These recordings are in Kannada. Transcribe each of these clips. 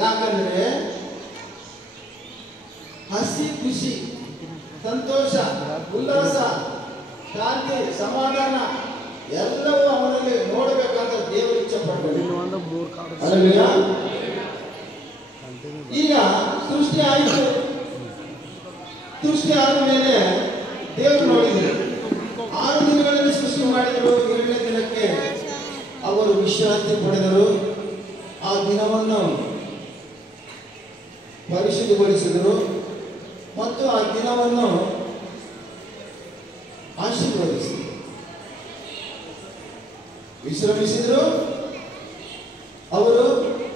ಯಾಕಂದ್ರೆ ಹಸಿ ಖುಷಿ, ಸಂತೋಷ, ಉಲ್ಲಾಸ, ಶಾಂತಿ, ಸಮಾಧಾನ ಎಲ್ಲವೂ ಅವನಲ್ಲಿ ನೋಡಬೇಕಂತ ದೇವರು ಇಚ್ಛೆ ಪಡ್ತಾರೆ. ಈಗ ಸೃಷ್ಟಿ ಆಯಿತು. ಸೃಷ್ಟಿ ಆದ ಮೇಲೆ ದೇವರು ನೋಡಿದರು. 6 ದಿನಗಳಲ್ಲಿ ಸೃಷ್ಟಿ ಮಾಡಿದರು. 7ನೇ ದಿನಕ್ಕೆ ಅವರು ವಿಶ್ರಾಂತಿ ಪಡೆದರು. ಆ ದಿನವನ್ನು ಪರಿಶುದ್ಧಗೊಳಿಸಿದರು ಮತ್ತು ಆ ದಿನವನ್ನು ಆಶೀರ್ವದಿಸಿದರು. ವಿಶ್ರಮಿಸಿದರು, ಅವರು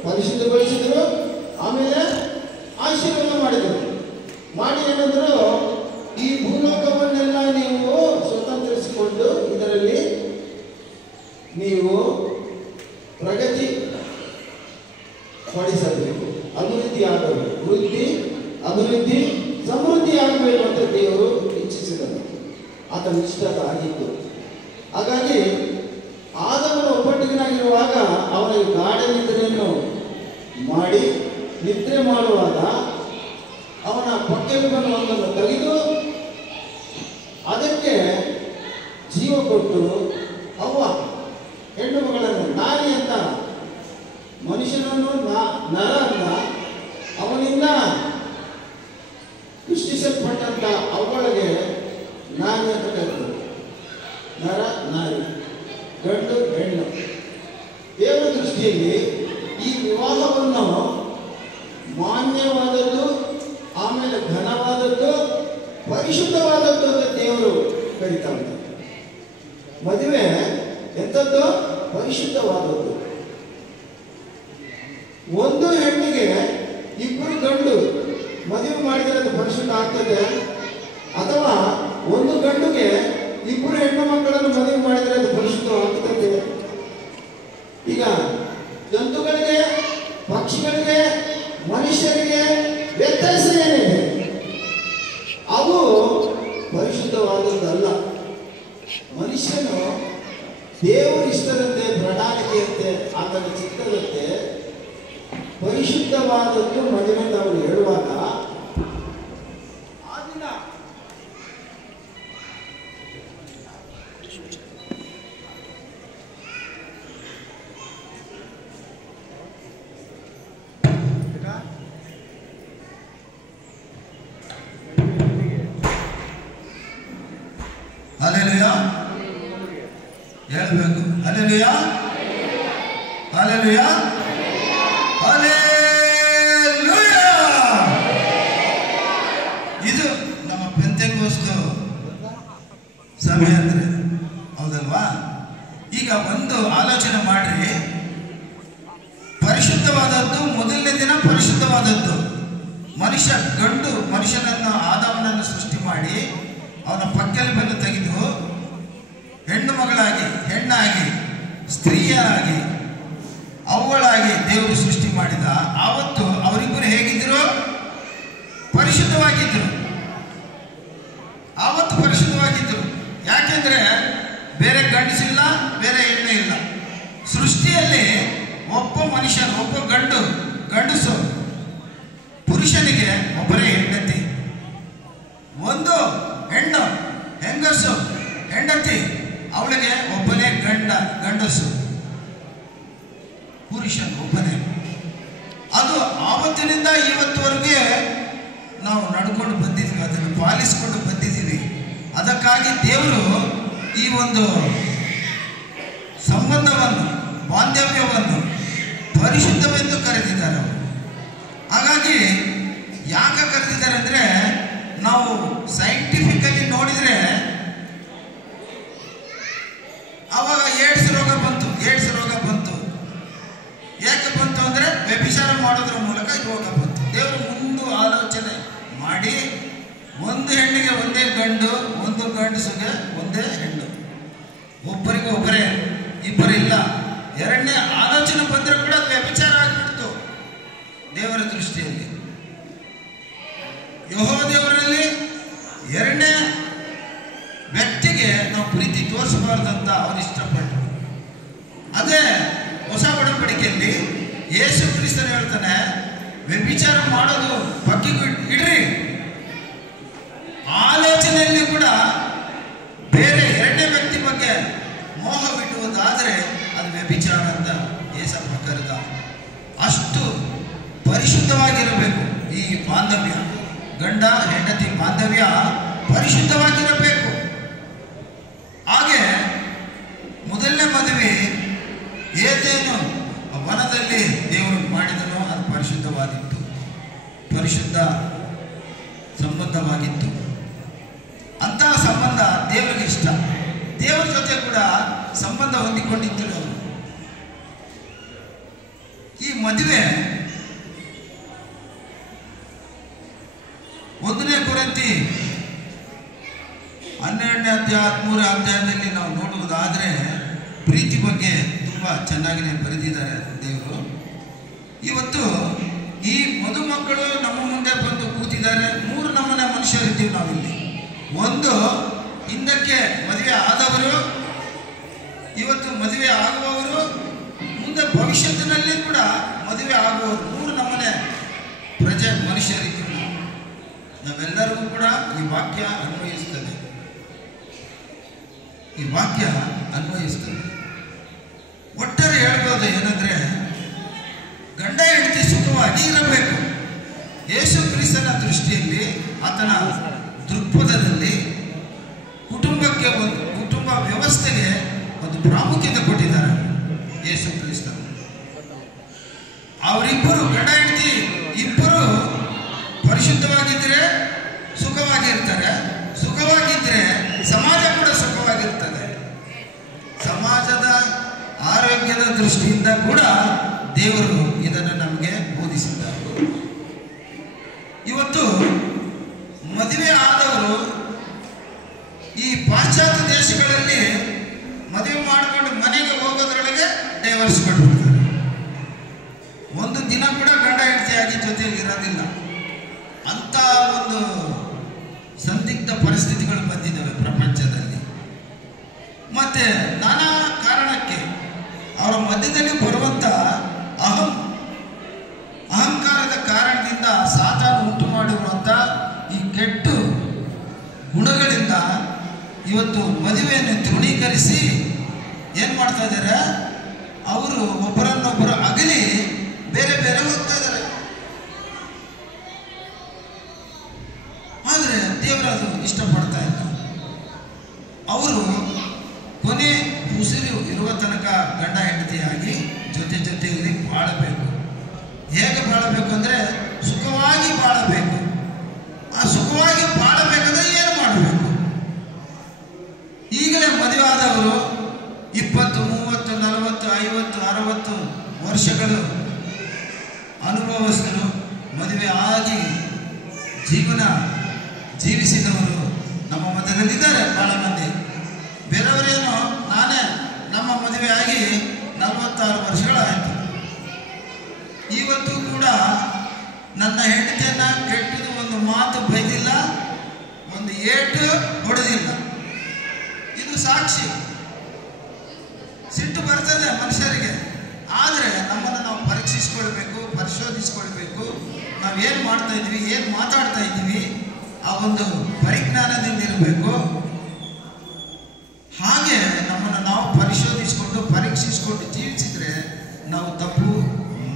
ಪರಿಶುದ್ಧಗೊಳಿಸಿದರು, ಆಮೇಲೆ ಆಶೀರ್ವಾದ ಮಾಡಿದರು. ಮಾಡಿ ಏನಂದ್ರು, ಈ ಭೂಲೋಕವನ್ನೆಲ್ಲ ನೀವು ಸ್ವತಂತ್ರಿಸಿಕೊಂಡು ಇದರಲ್ಲಿ ನೀವು ಪ್ರಗತಿ ಪಡಿಸಬೇಕು, ಅಭಿವೃದ್ಧಿ ಆಗಬೇಕು, ಅಭಿವೃದ್ಧಿ ಸಮೃದ್ಧಿ ಆಗಬೇಕು ಅಂತ ದೇವರು ಇಚ್ಛಿಸಿದರು. ಆತನ ಇಷ್ಟ ಆಗಿತ್ತು. ಹಾಗಾಗಿ ಆದವನು ಒಬ್ಬಟ್ಟಿಗನಾಗಿರುವಾಗ ಅವನಿಗೆ ಗಾಢ ನಿದ್ರೆಯನ್ನು ಮಾಡಿ, ನಿದ್ರೆ ಮಾಡುವಾಗ ಅವನ ಪಕ್ಕೆಲುಬನ್ನು ಒಂದನ್ನು ತೆಗೆದು ಅದಕ್ಕೆ ಜೀವ ಕೊಟ್ಟು ಅವ್ವ ಹೆಣ್ಣು ಮಗಳನ್ನು ನಾರಿ ಅಂತ ಮನುಷ್ಯನನ್ನು ನರ ಅಂತ ಅವನಿಂದ ಸೃಷ್ಟಿಸಲ್ಪಟ್ಟಂತ ಅವಳಿಗೆ ನಾರಿ ಅಂತ ಕರೆದರು. ನರ ನಾರಿ, ಗಂಡು ಹೆಣ್ಣು. ದೇವರ ದೃಷ್ಟಿಯಲ್ಲಿ ಈ ವಿವಾಹವನ್ನು ಮಾನ್ಯವಾದದ್ದು, ಆಮೇಲೆ ಘನವಾದದ್ದು, ಪರಿಶುದ್ಧವಾದದ್ದು ಅಂತ ದೇವರು ಕರೀತಾ ಇದ್ದಾರೆ. ಮದುವೆ ಎಂಥದ್ದು? ಪರಿಶುದ್ಧವಾದದ್ದು. ಒಂದು ಹೆಣ್ಣಿಗೆ 2 ಗಂಡು ಮದುವೆ ಮಾಡಿದರೆ ಅದು ಪರಿಶುದ್ಧ ಆಗ್ತದೆ, ಅಥವಾ ಒಂದು ಗಂಡುಗೆ 2 ಹೆಣ್ಣು ಮಕ್ಕಳನ್ನು ಮದುವೆ ಮಾಡಿದರೆ ಅದು ಪರಿಶುದ್ಧ ಆಗ್ತದೆ. ಈಗ ಜಂತುಗಳಿಗೆ, ಪಕ್ಷಿಗಳಿಗೆ, ಮನುಷ್ಯರಿಗೆ ವ್ಯತ್ಯಾಸ ಏನಿದೆ? ಅವು ಪರಿಶುದ್ಧವಾದದ್ದಲ್ಲ. ಮನುಷ್ಯನು ದೇವರ ಇಷ್ಟದಂತೆ, ಪ್ರಣಾಳಿಕೆಯಂತೆ, ಆತನ ಚಿತ್ತದಂತೆ ಪರಿಶುದ್ಧವಾದದ್ದು ಮದುವೆ ಅವರು ಹೇಳುವಾಗ ಆ ದಿನ ಹಲ್ಲೆಲೂಯಾ ಹೇಳಬೇಕು. Hallelujah, hallelujah, hallelujah. ಇದು ನಮ್ಮ ಪೆಂತೆಕೋಸ್ತು ಸಭೆ ಅಂದ್ರೆ, ಹೌದಲ್ವಾ? ಈಗ ಒಂದು ಆಲೋಚನೆ ಮಾಡ್ರಿ. ಪರಿಶುದ್ಧವಾದದ್ದು ಮೊದಲನೇ ದಿನ ಪರಿಶುದ್ಧವಾದದ್ದು. ಮನುಷ್ಯನನ್ನು ಆದಾಮನನ್ನು ಸೃಷ್ಟಿ ಮಾಡಿ ಅವನ ಪಕ್ಕೆಲುಬನ್ನು ತೆಗೆದು ಹೆಣ್ಣು ಮಗಳಾಗಿ, ಹೆಣ್ಣಾಗಿ, ಸ್ತ್ರೀಯಾಗಿ, ಅವಳಾಗಿ ದೇವರು ಸೃಷ್ಟಿ ಮಾಡಿದ. ಆವತ್ತು ಅವರಿಬ್ಬರು ಹೇಗಿದ್ರು? ಪರಿಶುದ್ಧವಾಗಿದ್ದರು. ಆವತ್ತು ಪರಿಶುದ್ಧವಾಗಿದ್ದರು. ಯಾಕೆಂದ್ರೆ ಬೇರೆ ಗಂಡಸಿಲ್ಲ, ಬೇರೆ ಹೆಣ್ಣು ಇಲ್ಲ. ಸೃಷ್ಟಿಯಲ್ಲಿ ಒಬ್ಬ ಮನುಷ್ಯನು, ಒಬ್ಬ ಗಂಡಸು, ಪುರುಷನಿಗೆ ಒಬ್ಬರೇ ಹೆಂಡತಿ. ಒಂದು ಹೆಂಗಸು ಹೆಂಡತಿ, ಅವಳಿಗೆ ಒಬ್ಬನೇ ಗಂಡಸು, ಪುರುಷನು ಒಬ್ಬನೇ. ಅದು ಆವತ್ತಿನಿಂದ ಇವತ್ತುವರೆಗೆ ನಾವು ನಡ್ಕೊಂಡು ಬಂದಿದ್ದೀವಿ, ಅದನ್ನು ಪಾಲಿಸಿಕೊಂಡು ಬಂದಿದ್ದೀವಿ. ಅದಕ್ಕಾಗಿ ದೇವರು ಈ ಒಂದು ಸಂಬಂಧವನ್ನು, ಬಾಂಧವ್ಯವನ್ನು ಪರಿಶುದ್ಧವೆಂದು ಕರೆದಿದ್ದಾರೆ. ಹಾಗಾಗಿ ಯಾಕೆ ಕರೆದಿದ್ದಾರೆ ಅಂದರೆ, ನಾವು ಸೈಂಟಿಫಿಕಲಿ ನೋಡಿದರೆ ಅವಾಗ ಏಡ್ಸ್ ರೋಗ ಬಂತು. ಯಾಕೆ ಬಂತು ಅಂದರೆ ವ್ಯಭಿಚಾರ ಮಾಡೋದ್ರ ಮೂಲಕ ರೋಗ ಬಂತು. ದೇವರು ಮುಂದೆ ಆಲೋಚನೆ ಮಾಡಿ ಒಂದು ಹೆಣ್ಣಿಗೆ ಒಂದೇ ಗಂಡು, ಒಂದು ಗಂಡಸಿಗೆ ಒಂದೇ ಹೆಣ್ಣು, ಒಬ್ಬರಿಗೆ ಒಬ್ಬರೇ, ಇಬ್ಬರಿಲ್ಲ. ಎರಡನೇ ಆಲೋಚನೆ ಬಂದರೆ ಕೂಡ ಅದು ವ್ಯಭಿಚಾರ ಆಗಿಬಿಡ್ತು ದೇವರ ದೃಷ್ಟಿಯಲ್ಲಿ. ಯೆಹೋವ ದೇವರಲ್ಲಿ ಎರಡನೇ ವ್ಯಕ್ತಿಗೆ ನಾವು ಪ್ರೀತಿ ತೋರಿಸಬಾರ್ದಂತ ಅವರು ಇಷ್ಟಪಟ್ಟರು. ಅದೇ ಹೊಸ ಒಡಂಬಡಿಕೆಯಲ್ಲಿ ಯೇಸು ಕ್ರಿಸ್ತನು ಹೇಳ್ತಾನೆ, ವ್ಯಭಿಚಾರ ಮಾಡೋದು ಬಗ್ಗಿಗೂ ಇಡ್ರಿ. ಆಲೋಚನೆಯಲ್ಲಿ ಕೂಡ ಬೇರೆ ಎರಡನೇ ವ್ಯಕ್ತಿ ಬಗ್ಗೆ ಮೋಹವಿಡುವುದಾದರೆ ಅದು ವ್ಯಭಿಚಾರ ಅಂತ ಏಸಪ್ಪ ಕರೆದ. ಅಷ್ಟು ಪರಿಶುದ್ಧವಾಗಿರಬೇಕು ಈ ಬಾಂಧವ್ಯ, ಗಂಡ ಹೆಂಡತಿ ಬಾಂಧವ್ಯ ಪರಿಶುದ್ಧವಾಗಿರಬೇಕು. ಹಾಗೆ ಮೊದಲನೇ ಮದುವೆ ಏತೇನು ವನದಲ್ಲಿ ದೇವರು ಮಾಡಿದನೋ ಅದು ಪರಿಶುದ್ಧವಾಗಿತ್ತು, ಪರಿಶುದ್ಧ ಸಂಬಂಧವಾಗಿತ್ತು. ಅಂತಹ ಸಂಬಂಧ ದೇವರಿಗೆ ಇಷ್ಟ. ದೇವರ ಜೊತೆ ಕೂಡ ಸಂಬಂಧ ಹೊಂದಿಕೊಂಡಿದ್ದರು ಅವರು. ಈ ಮದುವೆ 1ನೇ ಕೊರಿಂಥಿ 12ನೇ ಅಧ್ಯಾಯ 13ನೇ ಅಧ್ಯಾಯದಲ್ಲಿ ನಾವು ನೋಡುವುದಾದರೆ ಪ್ರೀತಿ ಬಗ್ಗೆ ತುಂಬ ಚೆನ್ನಾಗಿ ಬರೆದಿದ್ದಾರೆ ದೇವರು. ಇವತ್ತು ಈ ಮದುಮಕ್ಕಳು ನಮ್ಮ ಮುಂದೆ ಬಂದು ಕೂತಿದ್ದಾರೆ. 3 ನಮೂನೆ ಮನುಷ್ಯರಿದ್ದೀವಿ ನಾವಿಲ್ಲಿ. ಒಂದು, ಹಿಂದಕ್ಕೆ ಮದುವೆ ಆದವರು, ಇವತ್ತು ಮದುವೆ ಆಗುವವರು, ಮುಂದೆ ಭವಿಷ್ಯತ್ತಿನಲ್ಲಿ ಕೂಡ ಮದುವೆ ಆಗುವವರು. 3 ನಮೂನೆ ಮನುಷ್ಯರಿದ್ದೀವಿ ನಾವು. ನಾವೆಲ್ಲರಿಗೂ ಕೂಡ ಈ ವಾಕ್ಯ ಅನ್ವಯಿಸ್ತದೆ, ಈ ವಾಕ್ಯ ಅನ್ವಯಿಸ್ತದೆ. ಒಟ್ಟಾರೆ ಹೇಳ್ಬೋದು ಏನಂದ್ರೆ, ಗಂಡ ಹೆಂಡತಿ ಸುಖವಾಗಿ ಇರಬೇಕು. ಯೇಸು ಕ್ರಿಸ್ತನ ದೃಷ್ಟಿಯಲ್ಲಿ, ಆತನ ದೃಕ್ಪಥದಲ್ಲಿ ಕುಟುಂಬಕ್ಕೆ ಕುಟುಂಬ ವ್ಯವಸ್ಥೆಗೆ ಒಂದು ಪ್ರಾಮುಖ್ಯತೆ ಕೊಟ್ಟಿದ್ದಾರೆ ಯೇಸು ಕ್ರಿಸ್ತ. ಅವರಿಬ್ಬರು ಗಂಡ ಹೆಂಡತಿ ಇಬ್ಬರು ಪರಿಶುದ್ಧವಾಗಿದ್ದರೆ ಸುಖವಾಗಿರ್ತಾರೆ. ಸುಖವಾಗಿದ್ದರೆ ಸಮಾಜ ಕೂಡ ಸುಖವಾಗಿರ್ತದೆ. ಸಮಾಜದ ಆರೋಗ್ಯದ ದೃಷ್ಟಿಯಿಂದ ಕೂಡ ದೇವರು ಇದನ್ನು ನಮಗೆ ಬೋಧಿಸಿದ್ದಾರೆ. ಇವತ್ತು ಮದುವೆ ಆದವರು ಈ ಪಾಶ್ಚಾತ್ಯ ದೇಶಗಳಲ್ಲಿ ಮದುವೆ ಮಾಡಿಕೊಂಡು ಮನೆಗೆ ಹೋಗೋದ್ರೊಳಗೆ ಡೈವರ್ಸ್ ಕೊಟ್ಬಿಡ್ತಾರೆ. ಒಂದು ದಿನ ಕೂಡ ಗಂಡ ಹೆಂಡತಿಯಾಗಿ ಜೊತೆಯಲ್ಲಿ ಇರೋದಿಲ್ಲ. ಅಂತ ಒಂದು ಸಂದಿಗ್ಧ ಪರಿಸ್ಥಿತಿಗಳು ಬಂದಿದ್ದಾವೆ ಪ್ರಪಂಚದಲ್ಲಿ. ಮತ್ತೆ ನಾನಾ ಕಾರಣಕ್ಕೆ ಅವರ ಮಧ್ಯದಲ್ಲಿ ಬರುವಂತ ಅಹಂಕಾರದ ಕಾರಣದಿಂದ ಸಾತಾನ ಉಂಟು ಮಾಡಿರುವಂತ ಈ ಕೆಟ್ಟ ಗುಣಗಳಿಂದ ಇವತ್ತು ಮದುವೆಯನ್ನು ತೃಣೀಕರಿಸಿ ಏನ್ ಮಾಡ್ತಾ ಇದ್ದಾರೆ, ಅವರು ಒಬ್ಬರನ್ನೊಬ್ಬರು ಅಗಲಿ ಬೇರೆ ಬೇರೆ ಹೋಗ್ತಾ ಇದ್ದಾರೆ. ಆದರೆ ದೇವರದು ಇಷ್ಟಪಡ್ತಾ ಇಲ್ಲ. ಅವರು ಕೊನೆ ಉಸಿರು ಇರುವ ತನಕ ಗಂಡ ಹೆಂಡತಿಯಾಗಿ ಜೊತೆಯಲ್ಲಿ ಬಾಳಬೇಕು. ಹೇಗೆ ಬಾಳಬೇಕು ಅಂದರೆ ಸುಖವಾಗಿ ಬಾಳಬೇಕು. ಆ ಸುಖವಾಗಿ ಬಾಳಬೇಕಂದ್ರೆ ಏನು ಮಾಡಬೇಕು? ಈಗಲೇ ಮದುವೆ ಆದವರು 20, 30, 40, 50, 60 ವರ್ಷಗಳು ಅನುಭವಸ್ಥರು, ಮದುವೆ ಆಗಿ ಜೀವನ ಜೀವಿಸಿದವರು ನಮ್ಮ ಮಧ್ಯದಲ್ಲಿದ್ದಾರೆ ಬಹಳ ಮಂದಿ. ಬೇರೆಯವರೇನೋ ನಮ್ಮ ಮದುವೆ ಆಗಿ 46 ವರ್ಷಗಳಾಯಿತು. ಇವತ್ತು ಕೂಡ ನನ್ನ ಹೆಂಡತಿಯನ್ನ ಕೆಟ್ಟದು ಒಂದು ಮಾತು ಬೈದಿಲ್ಲ, ಒಂದು ಏಟು ಹೊಡೆದಿಲ್ಲ. ಇದು ಸಾಕ್ಷಿ. ಸಿಟ್ಟು ಬರ್ತದೆ ಮನುಷ್ಯರಿಗೆ. ಆದರೆ ನಮ್ಮನ್ನು ನಾವು ಪರೀಕ್ಷಿಸ್ಕೊಳ್ಬೇಕು, ಪರಿಶೋಧಿಸ್ಕೊಳ್ಬೇಕು. ನಾವೇನು ಮಾಡ್ತಾ ಇದ್ವಿ, ಏನು ಮಾತಾಡ್ತಾ ಇದ್ದೀವಿ, ಆ ಒಂದು ಪರಿಜ್ಞಾನದಿಂದ ಇರಬೇಕು. ಹಾಗೆ ನಮ್ಮನ್ನು ನಾವು ಪರಿಶೋಧಿಸಿಕೊಂಡು ಪರೀಕ್ಷಿಸಿಕೊಂಡು ಜೀವಿಸಿದ್ರೆ ನಾವು ತಪ್ಪು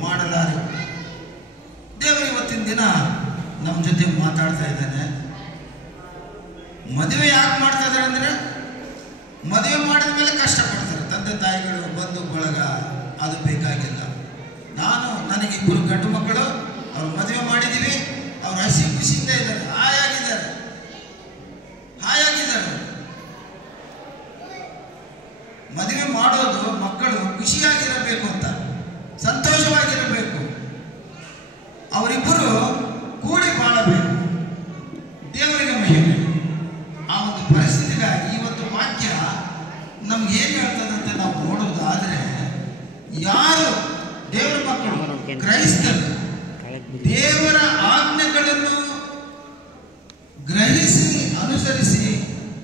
ಮಾಡಲಾರೆ. ದೇವರು ಇವತ್ತಿನ ದಿನ ನಮ್ಮ ಜೊತೆ ಮಾತಾಡ್ತಾ ಇದ್ದಾನೆ. ಮದುವೆ ಯಾಕೆ ಮಾಡ್ತಾ ಇದ್ದಾರೆ ಅಂದರೆ, ಮದುವೆ ಮಾಡಿದ ಮೇಲೆ ಕಷ್ಟಪಡ್ತಾರೆ ತಂದೆ ತಾಯಿಗಳು, ಬಂಧು ಬಳಗ. ಅದು ಬೇಕಾಗಿಲ್ಲ. ನನಗೆ 2 ಗಂಡು ಮಕ್ಕಳು, ಅವ್ರು ಮದುವೆ ಮಾಡಿದ್ದೀವಿ, ಅವ್ರು ಹಸಿ ಖುಷಿಯಿಂದ ಇದ್ದಾರೆ, ಹಾಯಾಗಿದ್ದಾರೆ. ಮದುವೆ ಮಾಡೋದು ಮಕ್ಕಳು ಖುಷಿಯಾಗಿರಬೇಕು ಅಂತ, ಸಂತೋಷವಾಗಿರಬೇಕು. ಅವರಿಬ್ಬರು ಕೂಡಿ ಬಾಳಬೇಕು, ದೇವರಿಗೆ ಮಹಿಮೆ. ಆ ಒಂದು ಪರಿಸ್ಥಿತಿಗಾಗಿ ಇವತ್ತು ವಾಕ್ಯ ನಮ್ಗೆ ಏನು ಹೇಳ್ತದಂತ ನಾವು ನೋಡೋದಾದ್ರೆ, ಯಾರು ದೇವರ ಮಕ್ಕಳು ಕ್ರೈಸ್ತರು ದೇವರ ಆಜ್ಞೆಗಳನ್ನು ಗ್ರಹಿಸಿ ಅನುಸರಿಸಿ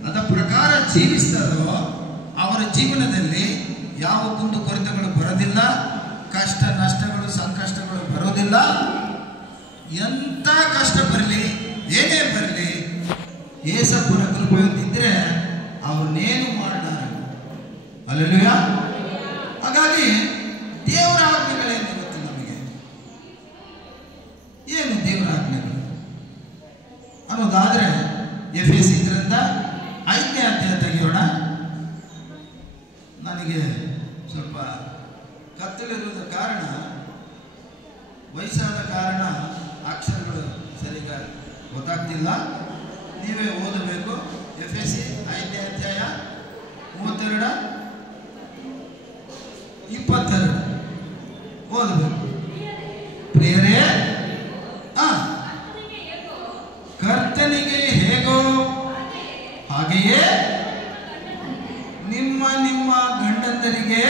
ಅದರ ಪ್ರಕಾರ ಜೀವಿಸ್ತಾರೋ ಅವರ ಜೀವನದಲ್ಲಿ ಯಾವ ಕುಂದು ಕೊರತೆಗಳು ಬರೋದಿಲ್ಲ, ಕಷ್ಟ ನಷ್ಟಗಳು ಸಂಕಷ್ಟಗಳು ಹೌದಿಲ್ಲ? ಎಂಥ ಕಷ್ಟ ಬರಲಿ, ಏನೇ ಬರಲಿ, ಏಸಪ್ಪನ ಕೃಪೆ ಹೊಂದಿದ್ರೆ ಅವ್ರನ್ನೇನು ಮಾಡಲಾರ. ಹಲ್ಲೆಲೂಯಾ. ಹಾಗಾಗಿ ದೇವರ ಆಜ್ಞೆಗಳೇನು ಇವತ್ತು ನಮಗೆ? ಏನು ದೇವರ ಆಜ್ಞೆಗಳು ಅನ್ನೋದಾದ್ರೆ ಎಫೆಸ ಗ್ರಂಥ 5ನೇ ಅಧ್ಯಾಯ ತೆಗೆಯೋಣ. ನನಗೆ ಸ್ವಲ್ಪ ಕತ್ತಲಿರುವುದ ಕಾರಣ, ವಯಸ್ಸಾದ ಕಾರಣ ಅಕ್ಷರಗಳು ಸರಿಯಾಗಿ ಗೊತ್ತಾಗ್ತಿಲ್ಲ. ನೀವೇ ಓದಬೇಕು. ಎಫೆಸ 5ನೇ ಅಧ್ಯಾಯ 32, 22 ಓದಬೇಕು. ಪ್ರಿಯರೇ, ಕರ್ತನಿಗೆ ಹೇಗೋ ಹಾಗೆಯೇ ನಿಮ್ಮ ನಿಮ್ಮ ಗಂಡಂದರಿಗೆ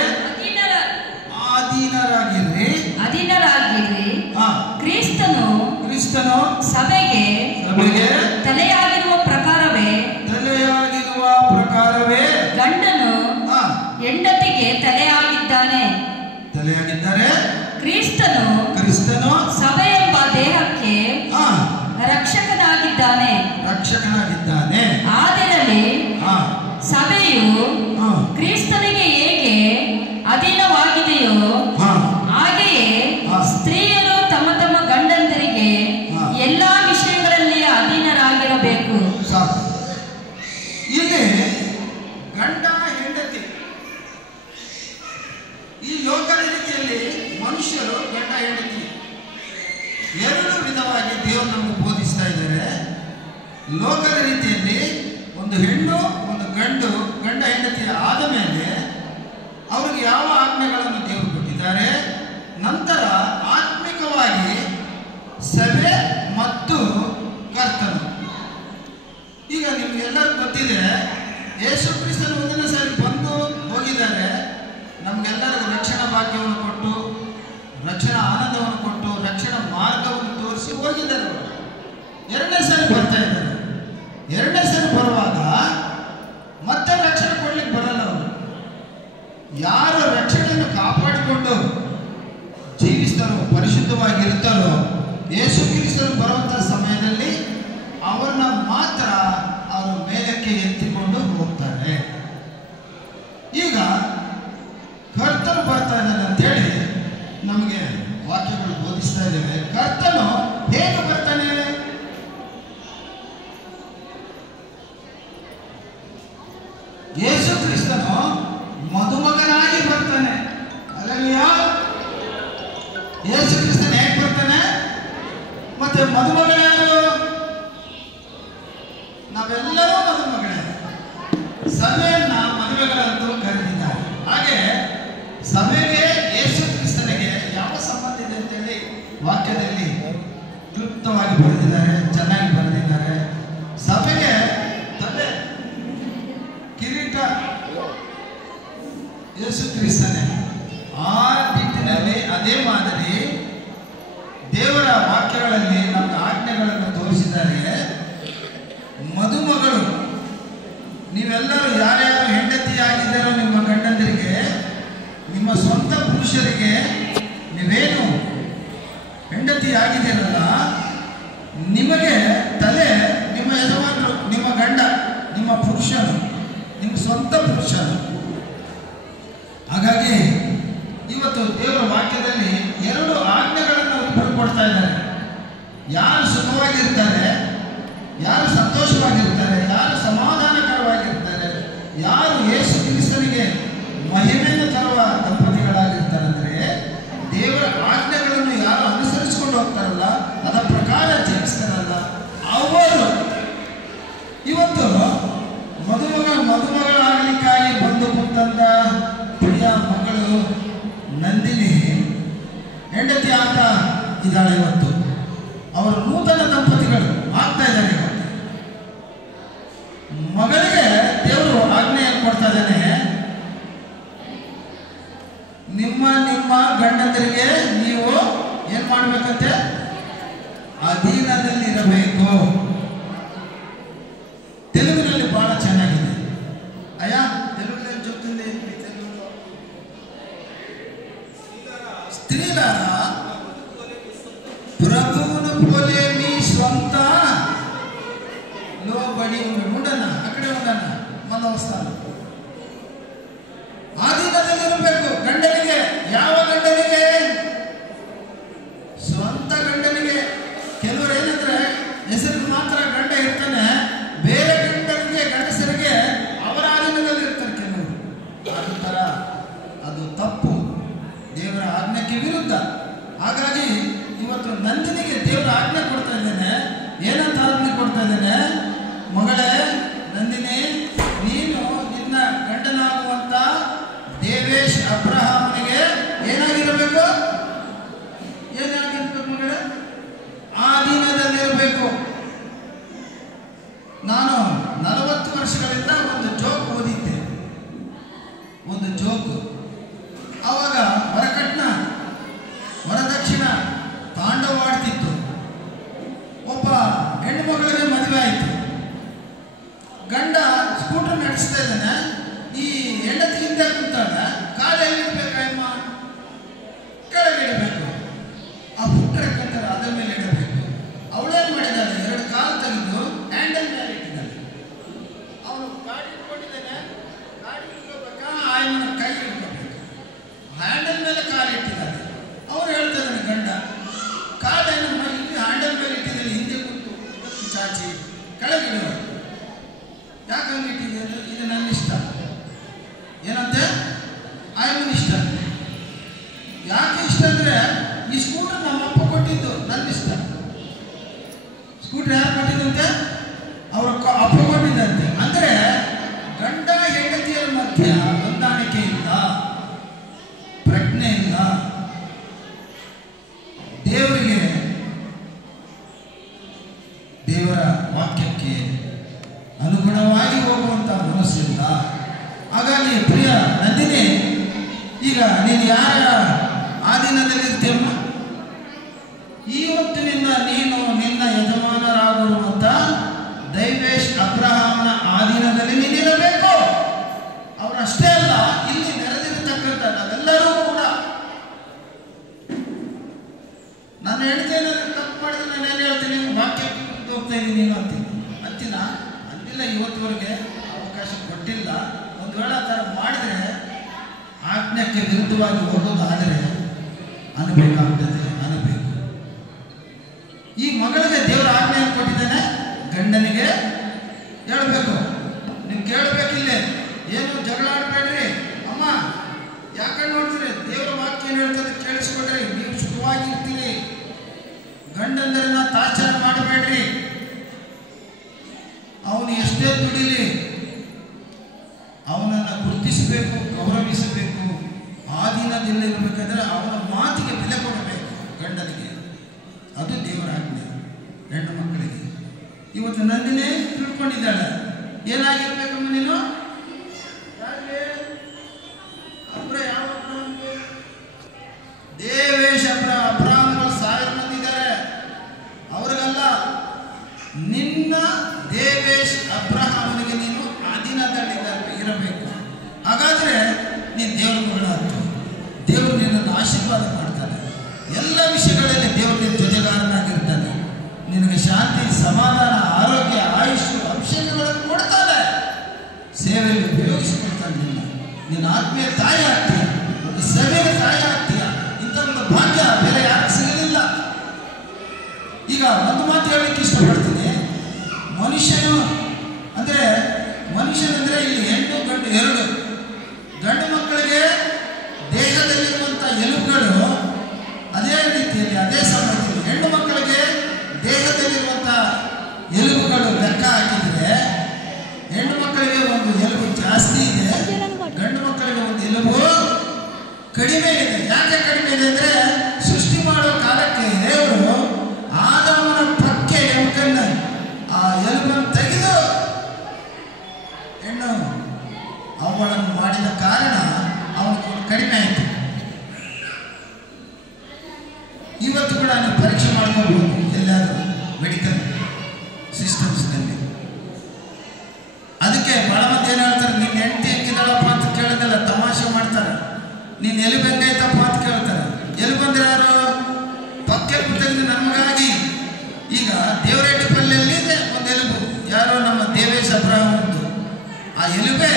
ಅಧೀನರಾಗಿರ್ರಿ. ಕ್ರಿಸ್ತನು ಸಭೆಗೆ ತಲೆಯಾಗಿರುವ ಪ್ರಕಾರವೇ ಗಂಡನು ಹೆಂಡತಿಗೆ ತಲೆಯಾಗಿದ್ದಾರೆ. ಕ್ರಿಸ್ತನು ಸಭೆ ಎಂಬ ದೇಹಕ್ಕೆ ರಕ್ಷಕನಾಗಿದ್ದಾನೆ. ಆದರಲ್ಲಿ ಸಭೆಯು ಕ್ರಿಸ್ತನಿಗೆ ಹೇಗೆ ಅಧೀನವಾಗಿದೆಯೋ ಹಾಗೆಯೇ ಸ್ತ್ರೀಯರು ತಮ್ಮ ತಮ್ಮ ಗಂಡಂದರಿಗೆ ಎಲ್ಲಾ ವಿಷಯಗಳಲ್ಲಿ ಅಧೀನರಾಗಿರಬೇಕು. ಇಲ್ಲಿ ಗಂಡ ಹೆಂಡತಿ, ಈ ಲೋಕದ ರೀತಿಯಲ್ಲಿ ಮನುಷ್ಯರು ಗಂಡ ಹೆಂಡತಿ ಎರಡು ವಿಧವಾಗಿ ದೇವರು ನಮಗೆ ಬೋಧಿಸ್ತಾ ಇದ್ದಾರೆ. ಲೋಕದ ರೀತಿಯಲ್ಲಿ ಒಂದು ಹೆಣ್ಣು ಒಂದು ಗಂಡ ಹೆಂಡತಿ ಆದ ಮೇಲೆ ಅವ್ರಿಗೆ ಯಾವ ಆಜ್ಞೆಗಳನ್ನು ದೇವರು ಕೊಟ್ಟಿದ್ದಾರೆ. ನಂತರ ಆತ್ಮಿಕವಾಗಿ ಸಭೆ ಮತ್ತು ಕರ್ತನು. ಈಗ ನಿಮ್ಗೆಲ್ಲರಿಗೂ ಗೊತ್ತಿದೆ, ಯೇಸು ಕ್ರಿಸ್ತನು ಒಂದನೇ ಸಾರಿ ಬಂದು ಹೋಗಿದ್ದಾರೆ. ನಮಗೆಲ್ಲರಿಗೂ ರಕ್ಷಣಾ ಭಾಗ್ಯವನ್ನು ಕೊಟ್ಟು, ರಕ್ಷಣಾ ಆನಂದವನ್ನು ಕೊಟ್ಟು, ರಕ್ಷಣಾ ಮಾರ್ಗವನ್ನು ತೋರಿಸಿ ಹೋಗಿದ್ದಾರೆ. ಅವರು ಎರಡನೇ ಸಾರಿ ಬರ್ತಾ ಇದ್ದಾರೆ. ಎರಡನೇ ಸಾರಿ ಬರುವಾಗ ಮತ್ತೆ ರಕ್ಷಣೆ ಕೊಡ್ಲಿಕ್ಕೆ ಬರಲ್ಲ. ಅವರು ಯಾರು ರಕ್ಷಣೆಯನ್ನು ಕಾಪಾಡಿಕೊಂಡು ಜೀವಿಸ್ತಾರೋ, ಪರಿಶುದ್ಧವಾಗಿರ್ತಾರೋ, ಯೇಸು ಕ್ರಿಸ್ತನು ಬರುವಂಥ ಸಮಯದಲ್ಲಿ ಅವರನ್ನ ಮಾತ್ರ ಅವರು ಮೇಲಕ್ಕೆ ಎತ್ತಿಕೊಂಡು ಹೋಗ್ತಾರೆ. ಈಗ ಕರ್ತನು ಬರ್ತಾ ಇದ್ದಾನೆ ಅಂತೇಳಿ ನಮಗೆ ವಾಕ್ಯಗಳು ಬೋಧಿಸ್ತಾ ಇದ್ದೇವೆ. ಕರ್ತನು ಹೇಗೆ ಬರ್ತಾನೆ? ಯೇಸು ಕ್ರಿಸ್ತನು ಮದುಮಗನಾಗಿ ಬರ್ತಾನೆ. ಹಲ್ಲೆಲೂಯಾ. ಯೇಸು ಕ್ರಿಸ್ತನು ಹೇಗೆ ಬರ್ತಾನೆ? ಮತ್ತೆ ಮದುಮಗನ ಯಾರು? ನಾವೆಲ್ಲರೂ ಮದುಮಗಳೇ. ಸಭೆಯನ್ನ ಮದುವೆಗಳಂತೂ ಕರೆದಿದ್ದಾರೆ. ಹಾಗೆ ಸಭೆಗೆ ಯೇಸು ಕ್ರಿಸ್ತನಿಗೆ ಯಾವ ಸಂಬಂಧ ಇದೆ ಅಂತೇಳಿ ವಾಕ್ಯದಲ್ಲಿ ಕ್ಲುಪ್ತವಾಗಿ ಬರೆದಿದ್ದಾರೆ, ಚೆನ್ನಾಗಿ ಬರೆದಿದ್ದಾರೆ. ಸಭೆಗೆ ತಲೆ ಕಿರೀಟ ಯೇಸು ಕ್ರಿಸ್ತನೇ. ಆ ನಿಟ್ಟಿನಲ್ಲಿ ಅದೇ ಮಾದರಿ ದೇವರ ವಾಕ್ಯಗಳಲ್ಲಿ ನಮ್ಮ ಆಜ್ಞೆಗಳನ್ನು ತೋರಿಸಿದ್ದಾರೆ. ಮದುಮಗಳು, ನೀವೆಲ್ಲರೂ ಯಾರ್ಯಾರು ಹೆಂಡತಿಯಾಗಿದ್ದಾರೋ ನಿಮ್ಮ ಗಂಡಂದರಿಗೆ, ನಿಮ್ಮ ಸ್ವಂತ ಪುರುಷರಿಗೆ ನೀವೇನು ಹೆಂಡತಿ ಆಗಿದ್ದೀರಲ್ಲ, ನಿಮಗೆ ತಲೆ ನಿಮ್ಮ ಯಜಮಾನರು, ನಿಮ್ಮ ಗಂಡ, ನಿಮ್ಮ ಪುರುಷನು, ನಿಮ್ಮ ಸ್ವಂತ ಪುರುಷನು. ಹಾಗಾಗಿ ಇವತ್ತು ದೇವರ ವಾಕ್ಯದಲ್ಲಿ ಎರಡು ಆಜ್ಞೆಗಳನ್ನು ಬರ್ಕೊಡ್ತಾ ಇದ್ದಾರೆ. ಯಾರು ಸುಖವಾಗಿರ್ತಾರೆ, ಯಾರು ಸಂತೋಷವಾಗಿರ್ತಾರೆ, ಯಾರು ಸಮಾಧಾನಕರವಾಗಿರ್ತಾರೆ, ಯಾರು ಯೇಸು ಕ್ರಿಸ್ತನಿಗೆ ಮಹಿಮೆಯನ್ನು ತರುವ ದಂಪತಿಗಳಾಗಿರ್ತಾರೆ ಅಂದರೆ ದೇವರ ಆಜ್ಞೆಗಳನ್ನು ಯಾರು ಅನುಸರಿಸಿಕೊಂಡು ಹೋಗ್ತಾರಲ್ಲ, ಅದರ ಪ್ರಕಾರ ಜೀವಿಸ್ತಾರಲ್ಲ, ಅವರು ಇವತ್ತು ಮದುಮಗಳಾಗಲಿಕ್ಕಾಗಿ ಬಂದು ಕುಂತಂತ ಪ್ರಿಯ ಮಗಳು ನಂದಿನಿ ಹೆಂಡತಿ ಆಗ್ತಾ ಇದ್ದಾಳೆ. ಇವತ್ತು ಅವರು ನೂತನ ದಂಪತಿಗಳು ಆಗ್ತಾ ಇದ್ದಾರೆ. ಮಗಳಿಗೆ ದೇವರು ಆಜ್ಞೆಯನ್ನು ಕೊಡ್ತಾ ಇದ್ದಾನೆ, ನಿಮ್ಮ ನಿಮ್ಮ ಗಂಡಂದರಿಗೆ ನೀವು ಏನ್ ಮಾಡ್ಬೇಕಂತೆ? ಅಧೀನದಲ್ಲಿರಬೇಕು. ತೆಲುಗಿನಲ್ಲಿ ಬಹಳ ಚೆನ್ನಾಗಿದೆ. ಅಯ್ಯ ತೆಲುಗಿನಲ್ಲಿ ಜೊತೆ ಸ್ತ್ರೀಲಾರ పోలే మీ స్వంత లోబడి ఉండన్న అక్కడే ఉండన్న మళ్ళీ వస్తాను. ಆಧೀನದಲ್ಲಿರಬೇಕು ಗಂಡನಿಗೆ. ಯಾವ ಗಂಡನಿಗೆ? ಸ್ವಂತ ಗಂಡನಿಗೆ. ಕೆಲವರು ಏನಂದ್ರೆ ಹೆಸರಿಗೆ ಮಾತ್ರ ಗಂಡ ಇರ್ತಾನೆ, ಬೇರೆ ಗಂಡನಿಗೆ ಗಂಡಸರಿಗೆ ಅವರ ಆಧೀನದಲ್ಲಿ ಇರ್ತಾರೆ ಕೆಲವರು. ಅದು ಥರ ಅದು ತಪ್ಪು, ದೇವರ ಆಜ್ಞೆಗೆ ವಿರುದ್ಧ. ಹಾಗಾಗಿ ಇವತ್ತು ನಂದಿನಿಗೆ ದೇವರ ಆಜ್ಞೆ ಕೊಡ್ತಾ ಇದ್ದೇನೆ. ಏನಂತ ಆಜ್ಞೆ ಕೊಡ್ತಾ ಇದ್ದೇನೆ? ಮಗಳೇ ನಂದಿನಿ, ನೀನು ನಿನ್ನ ಗಂಡನಾಗುವಂತ ದೇವೇಶ್ ಅಬ್ರಹಾಮನಿಗೆ ಏನಾಗಿರಬೇಕು? ಏನಾಗಿರ್ಬೇಕು ಮಗಳೇ? ಆಧೀನದಲ್ಲಿರಬೇಕು. ನಾನು 40 ವರ್ಷಗಳಿಂದ ಒಂದು ಜೋಕ್ ಓದಿದ್ದೆ, ಒಂದು ಜೋಕ್. ಆವಾಗ ವರಕಟ್ನ ವರದಕ್ಷಿಣ ತಾಂಡವಾಡ್ತಿತ್ತು. ಒಬ್ಬ ಹೆಣ್ಣು ಮಗಳಿಗೆ ಮದುವೆ ಆಯಿತು. ಗಂಡ ಸ್ಕೂಟರ್ ನಡೆಸ್ತಾ ಇದ್ದಾನೆ, ಈ ಹೆಂಡತಿ ಹಿಂದೆ ಕುಂತಾಗ ಕಾಲು ಎಲ್ಲಿಡ್ಬೇಕಮ್ಮ? ಕೆಳಗೆ ಇಡಬೇಕು. ಆ ಪುಟ್ಟರೆ ಕುಂತಾರೆ ಅದರ ಮೇಲೆ ಇಡಬೇಕು. ಅವಳೇನು ಮಾಡಿದ್ದಾಳೆ? 2 ಕಾಲು ತೆಗೆದು ಹ್ಯಾಂಡಲ್ ಮೇಲೆ ಇಟ್ಟಿದ್ದಾಳೆ. ಅವನು ಗಾಡಿ ಇಟ್ಕೊಂಡಿದ್ದಾನೆ, ಗಾಡಿ ಇಟ್ಕೋಬೇಕಾ ಆಯನ ಕೈ ಇಟ್ಕೋಬೇಕು. ಹ್ಯಾಂಡಲ್ ಮೇಲೆ ಕಾಲು ಇಟ್ಟಿದ್ದಾನೆ. ಅವ್ರು ಹೇಳ್ತಾ ಇದ್ದಾನೆ ಗಂಡ, ಕಾಲೇನಮ್ಮ ಇಲ್ಲಿ ಹ್ಯಾಂಡಲ್ ಮೇಲೆ ಇಟ್ಟಿದ್ದಾನೆ, ಹಿಂದೆ ಕೂತು ಚಾಚಿ ಕೆಳಗಿಡುವ. ಯಾಕಂದ್ರೆ ಇಟ್ಟಿದ್ದೇನೆ? ಇದು ನನ್ನ ಇಷ್ಟ. ಏನಂತೆ? ಆಯಮ್ಮನ ಇಷ್ಟ. ಯಾಕೆ ಇಷ್ಟ ಅಂದ್ರೆ ಈ ಸ್ಕೂಟರ್ ನಮ್ಮ ಅಪ್ಪ ಕೊಟ್ಟಿದ್ದು, ನನ್ನ ಇಷ್ಟ. ಸ್ಕೂಟರ್ ಯಾರು ಕೊಟ್ಟಿದ್ದಂತೆ? ಅವರ ಅಪ್ಪ ಕೊಟ್ಟಿದ್ದಂತೆ. ಅಂದ್ರೆ ಗಂಡ ಹೆಂಡತಿಯರ ಮಧ್ಯ ಹೊಂದಾಣಿಕೆ ಇಲ್ಲ, ಪ್ರಜ್ಞೆ ಇಲ್ಲ. ದೇವರಿಗೆ, ದೇವರ ವಾಕ್ಯಕ್ಕೆ ಅನುಗುಣವಾಗಿ ಹೋಗುವಂತ ಮನಸ್ಸಿಲ್ಲ. ಹಾಗಾಗಿ ಪ್ರಿಯ ನಂದಿನಿ, ಈಗ ನೀನು ಯಾರ ಆಧೀನದಲ್ಲಿರ್ತೀಯಮ್ಮ? ಇವತ್ತಿನಿಂದ ನೀನು ನಿನ್ನ ಯಜಮಾನರಾಗಿರುವಂತ ದೈವೇಶ್ ಅಬ್ರಹಾಮನ ಆಧೀನದಲ್ಲಿ ನೀನಿರಬೇಕು. ಅವರಷ್ಟೇ ಅಲ್ಲ, ಇಲ್ಲಿ ನೆರೆದಿರತಕ್ಕಂಥ ನಾವೆಲ್ಲರೂ ಕೂಡ. ನಾನು ಹೇಳ್ತೇನೆ, ತಪ್ಪು ಮಾಡಿದ್ರೆ ನಾನೇನು ಹೇಳ್ತೀನಿ? ವಾಕ್ಯಕ್ಕೆ ಹೋಗ್ತಾ ಇದ್ದೀನಿ ನೀನು ಅಂತಿನ ಅಂದಿಲ್ಲ. ಇವತ್ತುವರೆಗೆ ಅವಕಾಶ ಕೊಟ್ಟಿಲ್ಲ. ಒಂದು ವೇಳೆ ಆ ಥರ ಮಾಡಿದರೆ, ಆಜ್ಞೆಗೆ ವಿರುದ್ಧವಾಗಿ ಹೋಗೋದಾದರೆ ಅನ್ನಬೇಕಾಗ್ತದೆ, ಅನ್ನಬೇಕು. ಈ ಮಗಳಿಗೆ ದೇವರ ಆಜ್ಞೆಯನ್ನು ಕೊಟ್ಟಿದ್ದೇನೆ, ಗಂಡನಿಗೆ ಹೇಳಬೇಕು. ನೀವು ಕೇಳಬೇಕಿಲ್ಲ, ಏನು ಜಗಳ ಆಡಬೇಡ್ರಿ. ಅಮ್ಮ ಯಾಕಂದ್ರೆ ನೋಡ್ತೀರಿ, ದೇವರ ವಾಕ್ಯ ಏನು ಹೇಳ್ತದೆ ಕೇಳಿಸ್ಕೊಡ್ರಿ, ನೀವು ಸುಖವಾಗಿರ್ತೀರಿ. ಗಂಡಂದರನ್ನ ತಾಚಾರ ಮಾಡಬೇಡ್ರಿ. ಅವನು ಎಷ್ಟೇ ದುಡಿಲಿ, ಅವನನ್ನು ಗುರುತಿಸಬೇಕು, ಗೌರವಿಸಬೇಕು. ಆಧೀನದಲ್ಲಿರಬೇಕಾದ್ರೆ ಅವನ ಮಾತಿಗೆ ಬೆಲೆ ಕೊಡಬೇಕು ಗಂಡನಿಗೆ. ಅದು ದೇವರ ಆಜ್ಞೆ ಹೆಣ್ಣು ಮಕ್ಕಳಿಗೆ. ಇವತ್ತು ನಂದಿನೇ ತಿಳ್ಕೊಂಡಿದ್ದಾಳೆ. ಏನಾಗಿರ್ಬೇಕಮ್ಮ ನೀನು? ದೇವೇಶ್ ಅಬ್ರಹಾಮಗಳು 1000 ಮಂದಿ ಇದ್ದಾರೆ, ಅವ್ರಿಗಲ್ಲ. ನಿನ್ನ ದೇವೇಶ್ ಅಬ್ರಹಾಮನಿಗೆ ನೀನು ಆಧೀನದಲ್ಲಿ ಇರಬೇಕು. ಹಾಗಾದ್ರೆ ನೀನು ದೇವರ ಮಗಳಾಗ್ತು. ದೇವರು ನಿನ್ನನ್ನು ಆಶೀರ್ವಾದ ಮಾಡ್ತಾನೆ. ಎಲ್ಲ ವಿಷಯಗಳಲ್ಲಿ ದೇವರು ನಿನ್ನ ಜೊತೆಗಾರನಾಗಿರ್ತಾನೆ. ನಿನಗೆ ಶಾಂತಿ, ಸಮಾಧಾನ, ಆರೋಗ್ಯ, ಆಯುಷ್, ಅಂಶಗಳನ್ನು ಕೊಡ್ತಾನೆ. ಸೇವೆಯಲ್ಲಿ ಉಪಯೋಗಿಸಿಕೊಡ್ತಾನೆ. ನಿನ್ನ ಆತ್ಮೀಯ ತಾಯಿ ಆಗ್ತೀಯ, ಒಂದು ಸಭೆಗೆ ತಾಯಿ ಆಗ್ತೀಯ. ಇಂಥ ಒಂದು ಭಾಗ್ಯ ಬೇರೆ ಯಾಕೆ ಸಿಗಲಿಲ್ಲ. ಈಗ ಒಂದು ಮಾತು ಹೇಳಲಿಕ್ಕೆ ಇಷ್ಟಪಡ್ತೀನಿ. ಮನುಷ್ಯನಂದ್ರೆ ಇಲ್ಲಿ ಹೆಣ್ಣು ಗಂಡು 2. ಗಂಡು ಮಕ್ಕಳಿಗೆ ದೇಹದಲ್ಲಿರುವಂಥ ಎಲುಬುಗಳು ಅದೇ ರೀತಿಯಲ್ಲಿ, ಅದೇ ಸಮಯದಲ್ಲಿ ಹೆಣ್ಣು ಮಕ್ಕಳಿಗೆ ದೇಹದಲ್ಲಿರುವಂಥ ಎಲುಬುಗಳು ಲೆಕ್ಕ ಹಾಕಿದರೆ, ಹೆಣ್ಣು ಮಕ್ಕಳಿಗೆ ಒಂದು ಎಲುಬು ಜಾಸ್ತಿ ಇದೆ, ಗಂಡು ಮಕ್ಕಳಿಗೆ ಒಂದು ಎಲುಬು ಕಡಿಮೆ ಇದೆ. ಯಾಕೆ ಕಡಿಮೆ ಇದೆ ಅಂದರೆ, ಸೃಷ್ಟಿ ಮಾಡುವ ಕಾಲಕ್ಕೆ ದೇವರು ಆದಾಮನ ಪಕ್ಕೆ ಎಲುಬನ್ನು, ಆ ಎಲುಬನ್ನು ತೆಗೆದು ಹೆಣ್ಣು ಅವುಗಳನ್ನು ಮಾಡಿದ ಕಾರಣ ಅವನಿಗೆ ಕಡಿಮೆ ಆಯಿತು. ಇವತ್ತು ಕೂಡ ನೀವು ಪರೀಕ್ಷೆ ಮಾಡ್ಕೋಬಹುದು ಎಲ್ಲಾದರೂ ಮೆಡಿಕಲ್ ಸಿಸ್ಟಮ್ಸ್ನಲ್ಲಿ. ಅದಕ್ಕೆ ಬಹಳ ಮಂದಿ ಏನು ಹೇಳ್ತಾರೆ, ನಿನ್ನ ಹೆಂಡತಿ ಹೆಂಗಿದ್ದಾಳಪ್ಪ ಅಂತ ಕೇಳೋದಿಲ್ಲ, ತಮಾಷೆ ಮಾಡ್ತಾರೆ. ನೀನು ಎಲ್ಲಿ ಬಂದೈತಪ್ಪ ಅಂತ ಕೇಳ್ತಾರೆ. ಎಲ್ಲಿ ಬಂದಿರೋ ಪಕ್ಕೆ ತೆಗೆದು ನಮಗಾಗಿ ಎಲುಬೆ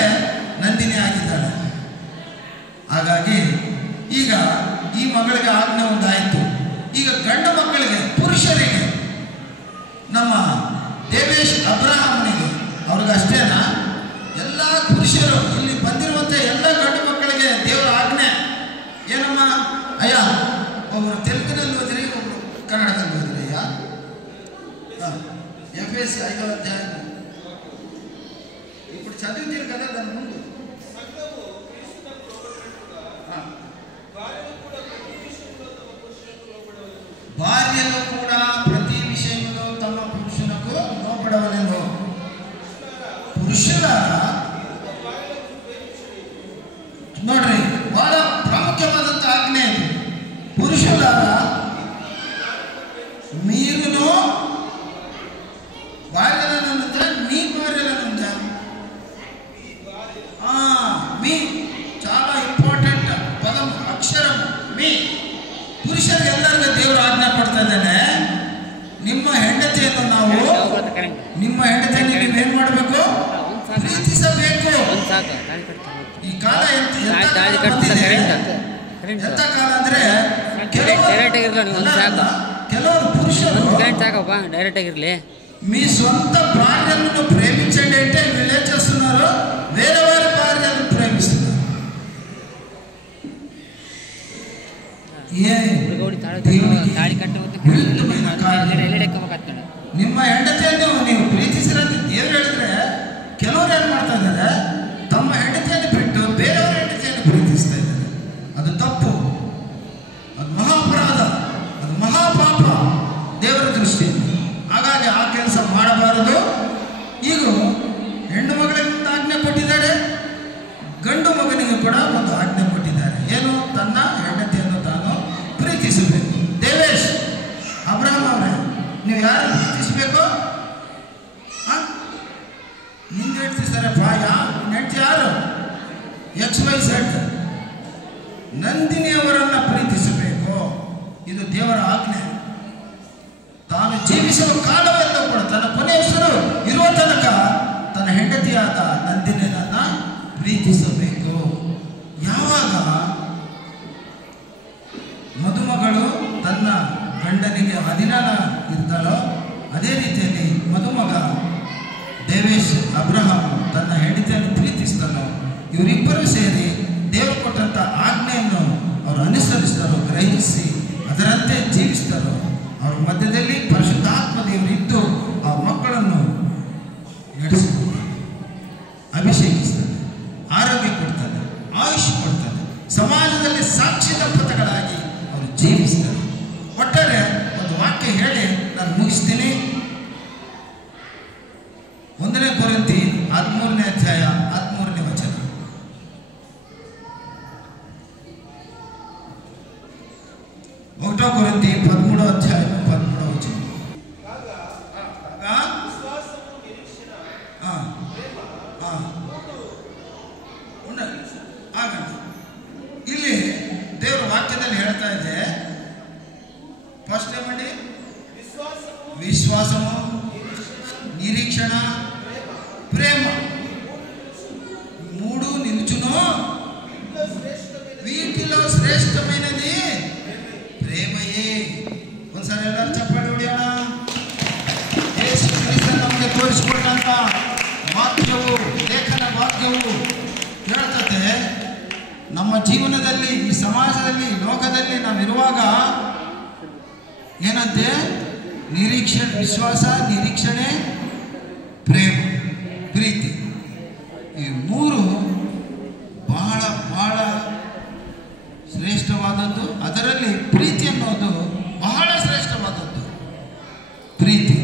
ನಂದಿನಿ ಆಗಿದ್ದಾಳೆ. ಹಾಗಾಗಿ ಈಗ ಈ ಮಗಳಿಗೆ ಆಜ್ಞೆ ಒಂದಾಯಿತು. ಈಗ ಗಂಡು ಮಕ್ಕಳಿಗೆ, ಪುರುಷರಿಗೆ, ನಮ್ಮ ದೇವೇಶ್ ಅಬ್ರಹಾಮನಿಗೆ ಅವ್ರಿಗಷ್ಟೇನಾ? ಎಲ್ಲ ಪುರುಷರು ಇಲ್ಲಿ ಬಂದಿರುವಂಥ ಎಲ್ಲ ಗಂಡು ಮಕ್ಕಳಿಗೆ ದೇವರ ಆಜ್ಞೆ ಏನಮ್ಮ? ಅಯ್ಯ, ಒಬ್ಬರು ತೆಲುಗಿನಲ್ಲಿ ಓದಿರಿ, ಒಬ್ಬರು ಕನ್ನಡದಲ್ಲಿ ಓದಿರಿ. ಅಯ್ಯ FSC 5వ అధ్యాయం ఇప్పుడు చదివితే కదా దాని ముందు భార్యలు కూడా ప్రతి విషయంలో తమ పురుషులకు లోబడవలెను. పురుషులారా ನೋಡ್ರಿ, ಬಹಳ ಪ್ರಾಮುಖ್ಯವಾದಂಥ ಆಜ್ಞೆ. ಪುರುಷುಲಾರಾ మీరును భార్యలను ఉందా, మీ భార్యలను ఉందా? మీ చాలా ಇಂಪಾರ್ಟೆಂಟ್ ಪದಂ, ಅಕ್ಷರಂ మీ. ಪುರುಷರಿಗೆ ಎಲ್ಲರಿಗೂ ದೇವರು ಆಜ್ಞೆ ಪಡ್ತಾ ಇದ್ದಾನೆ, ನಿಮ್ಮ ಹೆಂಡತಿಯನ್ನು ನೀವೇನ್ ಮಾಡಬೇಕು? ಪ್ರೀತಿಸಬೇಕು. ಈ ಕಾಲ ಎಂತ ಕಾಲ ಅಂದ್ರೆ ಕೆಲವರು పురుషులు డైరెక్ట్ ಆಗಿರಲಿ, మీ సొంత భార్యలను ప్రేమించండి అంటే వీళ్ళు ఏం చేస్తున్నారు? వేరే వారి భార్యలను ప్రేమిస్తున్నారు. ನಿಮ್ಮ ಹೆಂಡತಿಯನ್ನು ನೀವು ಪ್ರೀತಿಸಿರಂತೆ ದೇವರು ಹೇಳಿದ್ರೆ, ಕೆಲವರು ಏನ್ ಮಾಡ್ತಾ ಇದ್ದಾರೆ? ತಮ್ಮ ಹೆಂಡತಿಯನ್ನು ಬಿಟ್ಟು ಬೇರೆಯವರ ಹೆಂಡತಿಯನ್ನು ಪ್ರೀತಿಸ್ತಾ ಇದ್ದಾರೆ. ಅದು ತಪ್ಪು, ಅದು ಮಹಾಪರಾಧ, ಅದು ಮಹಾಪಾಪ ದೇವರ ದೃಷ್ಟಿಯಲ್ಲಿ. ಹಾಗಾಗಿ ಆ ಕೆಲಸ ಮಾಡಬಾರದು. ಈಗ ಹೆಣ್ಣು ಮಗಳಿಗೆ ಒಂದು ಆಜ್ಞೆ ಕೊಟ್ಟಿದ್ದಾರೆ, ಗಂಡು ಮಗನಿಗೆ ಕೂಡ ಒಂದು ಆಜ್ಞೆ ಕೊಟ್ಟಿದ್ದಾರೆ. ಏನು? ತನ್ನ ಹೆಂಡತಿಯನ್ನು ತಾನು ಪ್ರೀತಿಸಬೇಕು. ದೇವೇಶ್ ಅಬ್ರಹಾಂ ಅವರೇ, ನೀವು ಯಾರು ಪ್ರೀತಿಸಬೇಕು? ನಿಂಗೆ ಹೇಳ್ತಿದ್ದಾರೆ ಹೆಂಡತಿ ಯಾರು? XYZ ನಂದಿನಿಯವರನ್ನ ಪ್ರೀತಿಸಬೇಕು. ಇದು ದೇವರ ಆಜ್ಞೆ. ತಾನು ಜೀವಿಸುವ ಕಾಲವೆಲ್ಲ ಕೂಡ, ತನ್ನ ಕೊನೆಯ ಹೆಸರು ಇರುವ ತನಕ ತನ್ನ ಹೆಂಡತಿಯಾದ ನಂದಿನಿಯನ್ನ ಪ್ರೀತಿಸಬೇಕು. ಯಾವಾಗ ಮದುಮಗಳು ತನ್ನ ಗಂಡನಿಗೆ ಅಧೀನ ಇರ್ತಾಳೋ, ಅದೇ ರೀತಿಯಲ್ಲಿ ಮದುಮಗ ದೇವೇಶ್ ಅಬ್ರಹಾಂ ತನ್ನ ಹೆಂಡತಿಯನ್ನು ಪ್ರೀತಿಸ್ತಾನೋ, ಇವರಿಬ್ಬರೂ ಸೇರಿ ದೇವರು ಕೊಟ್ಟಂಥ ಆಜ್ಞೆಯನ್ನು ಅವರು ಅನುಸರಿಸ್ತಾರೋ, ಗ್ರಹಿಸಿ ಅದರಂತೆ ಜೀವಿಸ್ತಾರೋ, ಅವ್ರ ಮಧ್ಯದಲ್ಲಿ ಪರಿಶುದ್ಧಾತ್ಮ ದೇವರಿದ್ದು ಆ ಮಕ್ಕಳನ್ನು ನಡೆಸಿಕೊಡ್ತಾರೆ, ಅಭಿಷೇಕಿಸ್ತಾರೆ, ಆರೋಗ್ಯ ಕೊಡ್ತಾರೆ, ಆಯುಷ್ ಕೊಡ್ತಾರೆ, ಸಮಾಜದಲ್ಲಿ ಸಾಕ್ಷಿ ದಂಪತಿಗಳಾಗಿ ಅವರು ಜೀವಿಸ್ತಾರೆ. ಒಟ್ಟಾರೆ ಒಂದು ವಾಕ್ಯ ಹೇಳಿ ನಾನು ಮುಗಿಸ್ತೀನಿ. 1 ಕೊರಿಂಥಿ 13ನೇ ಅಧ್ಯಾಯ 13ನೇ ವಚನ. ಕೊರಿಂಥಿ 13వ అధ్యాయం 13వ వచనం. ಇಲ್ಲಿ ದೇವರ ವಾಕ್ಯದಲ್ಲಿ ಹೇಳ್ತಾ ಇದೆ, ಫಸ್ಟ್ ಏನ್ಮಾಡಿ? విశ్వాసము, నిరీక్షణ, ప్రేమ. 3 నిలుచును. వీటిలో శ్రేష్టమైనది ప్రేమయే. ಒಂದ್ಸಲ ಎಲ್ಲರೂ ಚಪ್ಪಾಳೆ ಹೊಡೆಯೋಣ. ಯೇಸು ಕ್ರಿಸ್ತನು ನಮಗೆ ತೋರಿಸಿಕೊಟ್ಟಂತ ವಾಕ್ಯವು, ಲೇಖನ ವಾಕ್ಯವು ಹೇಳ್ತದೆ, ನಮ್ಮ ಜೀವನದಲ್ಲಿ, ಈ ಸಮಾಜದಲ್ಲಿ, ಲೋಕದಲ್ಲಿ ನಾವಿರುವಾಗ ಏನಂತೆ? ನಿರೀಕ್ಷೆ, ವಿಶ್ವಾಸ, ನಿರೀಕ್ಷಣೆ, ಪ್ರೇಮ, ಪ್ರೀತಿ. ಈ 3 ಬಹಳ ಬಹಳ ಶ್ರೇಷ್ಠವಾದದ್ದು. ಅದರಲ್ಲಿ ಪ್ರೀತಿ ಅನ್ನೋದು ಬಹಳ ಶ್ರೇಷ್ಠವಾದದ್ದು. ಪ್ರೀತಿ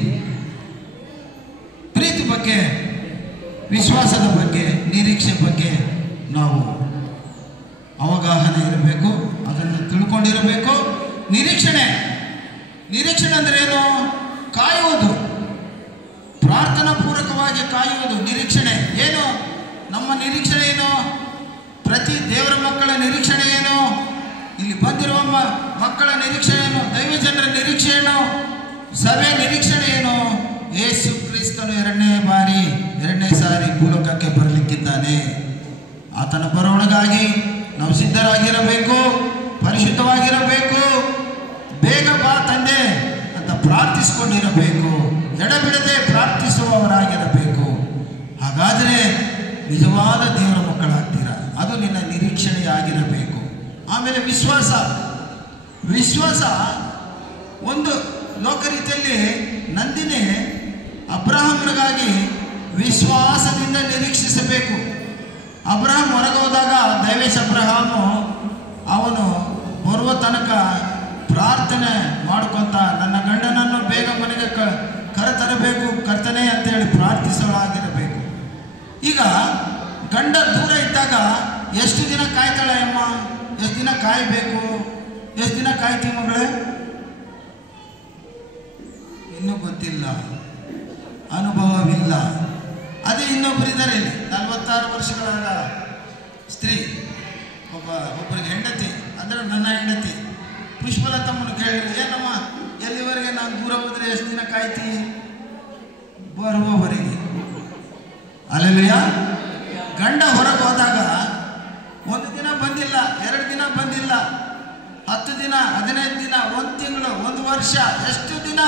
ಬಗ್ಗೆ, ವಿಶ್ವಾಸದ ಬಗ್ಗೆ, ನಿರೀಕ್ಷೆ ಬಗ್ಗೆ ನಾವು ಅವಗಾಹನೆ ಇರಬೇಕು, ಅದನ್ನು ತಿಳ್ಕೊಂಡಿರಬೇಕು. ನಿರೀಕ್ಷಣೆ ಅಂದ್ರೆ ಏನು? ಕಾಯುವುದು, ಪ್ರಾರ್ಥನಾ ಪೂರ್ವಕವಾಗಿ ಕಾಯುವುದು ನಿರೀಕ್ಷಣೆ. ಏನು ನಮ್ಮ ನಿರೀಕ್ಷಣೆ? ಏನು ಪ್ರತಿ ದೇವರ ಮಕ್ಕಳ ನಿರೀಕ್ಷಣೆ? ಏನು ಇಲ್ಲಿ ಬಂದಿರುವ ಮಕ್ಕಳ ನಿರೀಕ್ಷಣೆ? ಏನು ದೈವಜನರ ನಿರೀಕ್ಷೆ? ಏನು ಸಭೆ ನಿರೀಕ್ಷಣೆ? ಏನು ಯೇಸು ಕ್ರಿಸ್ತನು ಎರಡನೇ ಸಾರಿ ಭೂಲೋಕಕ್ಕೆ ಬರಲಿಕ್ಕಿದ್ದಾನೆ. ಆತನ ಬರೋಣಗಾಗಿ ನಾವು ಸಿದ್ಧರಾಗಿರಬೇಕು, ಪರಿಶುದ್ಧವಾಗಿರಬೇಕು. ಬೇಗ ಬಾ ತಂದೆ ಅಂತ ಪ್ರಾರ್ಥಿಸಿಕೊಂಡಿರಬೇಕು, ಎಡಬಿಡದೆ ಪ್ರಾರ್ಥಿಸುವವರಾಗಿರಬೇಕು. ಹಾಗಾದರೆ ನಿಜವಾದ ದೇವರ ಮಕ್ಕಳಾಗ್ತೀರ. ಅದು ನಿನ್ನ ನಿರೀಕ್ಷಣೆಯಾಗಿರಬೇಕು. ಆಮೇಲೆ ವಿಶ್ವಾಸ. ಒಂದು ಲೋಕರೀತಿಯಲ್ಲಿ ನಂದಿನಿ ಅಬ್ರಹಾಮನಿಗಾಗಿ ವಿಶ್ವಾಸದಿಂದ ನಿರೀಕ್ಷಿಸಬೇಕು. ಅಬ್ರಹಾಂ ಹೊರಗೆ ಹೋದಾಗ ದೈವೇಶ ಅಬ್ರಹಾಮು ಅವನು ಬರುವ ತನಕ ಪ್ರಾರ್ಥನೆ ಮಾಡ್ಕೊತ ನನ್ನ ಗಂಡನನ್ನು ಬೇಗ ಮನೆಗೆ ಕರೆತರಬೇಕು ಕರ್ತನೆ ಅಂತೇಳಿ ಪ್ರಾರ್ಥಿಸಲಾಗಿರಬೇಕು. ಈಗ ಗಂಡ ದೂರ ಇದ್ದಾಗ ಎಷ್ಟು ದಿನ ಕಾಯ್ತಾಳೆ ಅಮ್ಮ? ಎಷ್ಟು ದಿನ ಕಾಯಬೇಕು? ಎಷ್ಟು ದಿನ ಕಾಯ್ತೀವಿ ಮಗಳೇ? ಇನ್ನೂ ಗೊತ್ತಿಲ್ಲ, ಅನುಭವವಿಲ್ಲ. ಅದೇ ಇನ್ನೊಬ್ಬರಿದ್ದಾರೆ ಇಲ್ಲಿ 46 ವರ್ಷಗಳಾದ ಸ್ತ್ರೀ, ಒಬ್ಬರಿಗೆ ಹೆಂಡತಿ, ಅಂದರೆ ನನ್ನ ಹೆಂಡತಿ ಪುಷ್ಪಲತಮ್ಮನ ಕೇಳಿದ್ರು, ಏನಮ್ಮ ಎಲ್ಲಿವರೆಗೆ ನಾನು ದೂರ ಹೋದರೆ ಎಷ್ಟು ದಿನ ಕಾಯ್ತಿ? ಬರುವವರೆಗೆ. ಅಲ್ಲೆಲ್ಲಯ್ಯ, ಗಂಡ ಹೊರಗೆ ಹೋದಾಗ 1 ದಿನ ಬಂದಿಲ್ಲ, 2 ದಿನ ಬಂದಿಲ್ಲ, 10 ದಿನ, 15 ದಿನ, 1 ತಿಂಗಳು, 1 ವರ್ಷ, ಎಷ್ಟು ದಿನ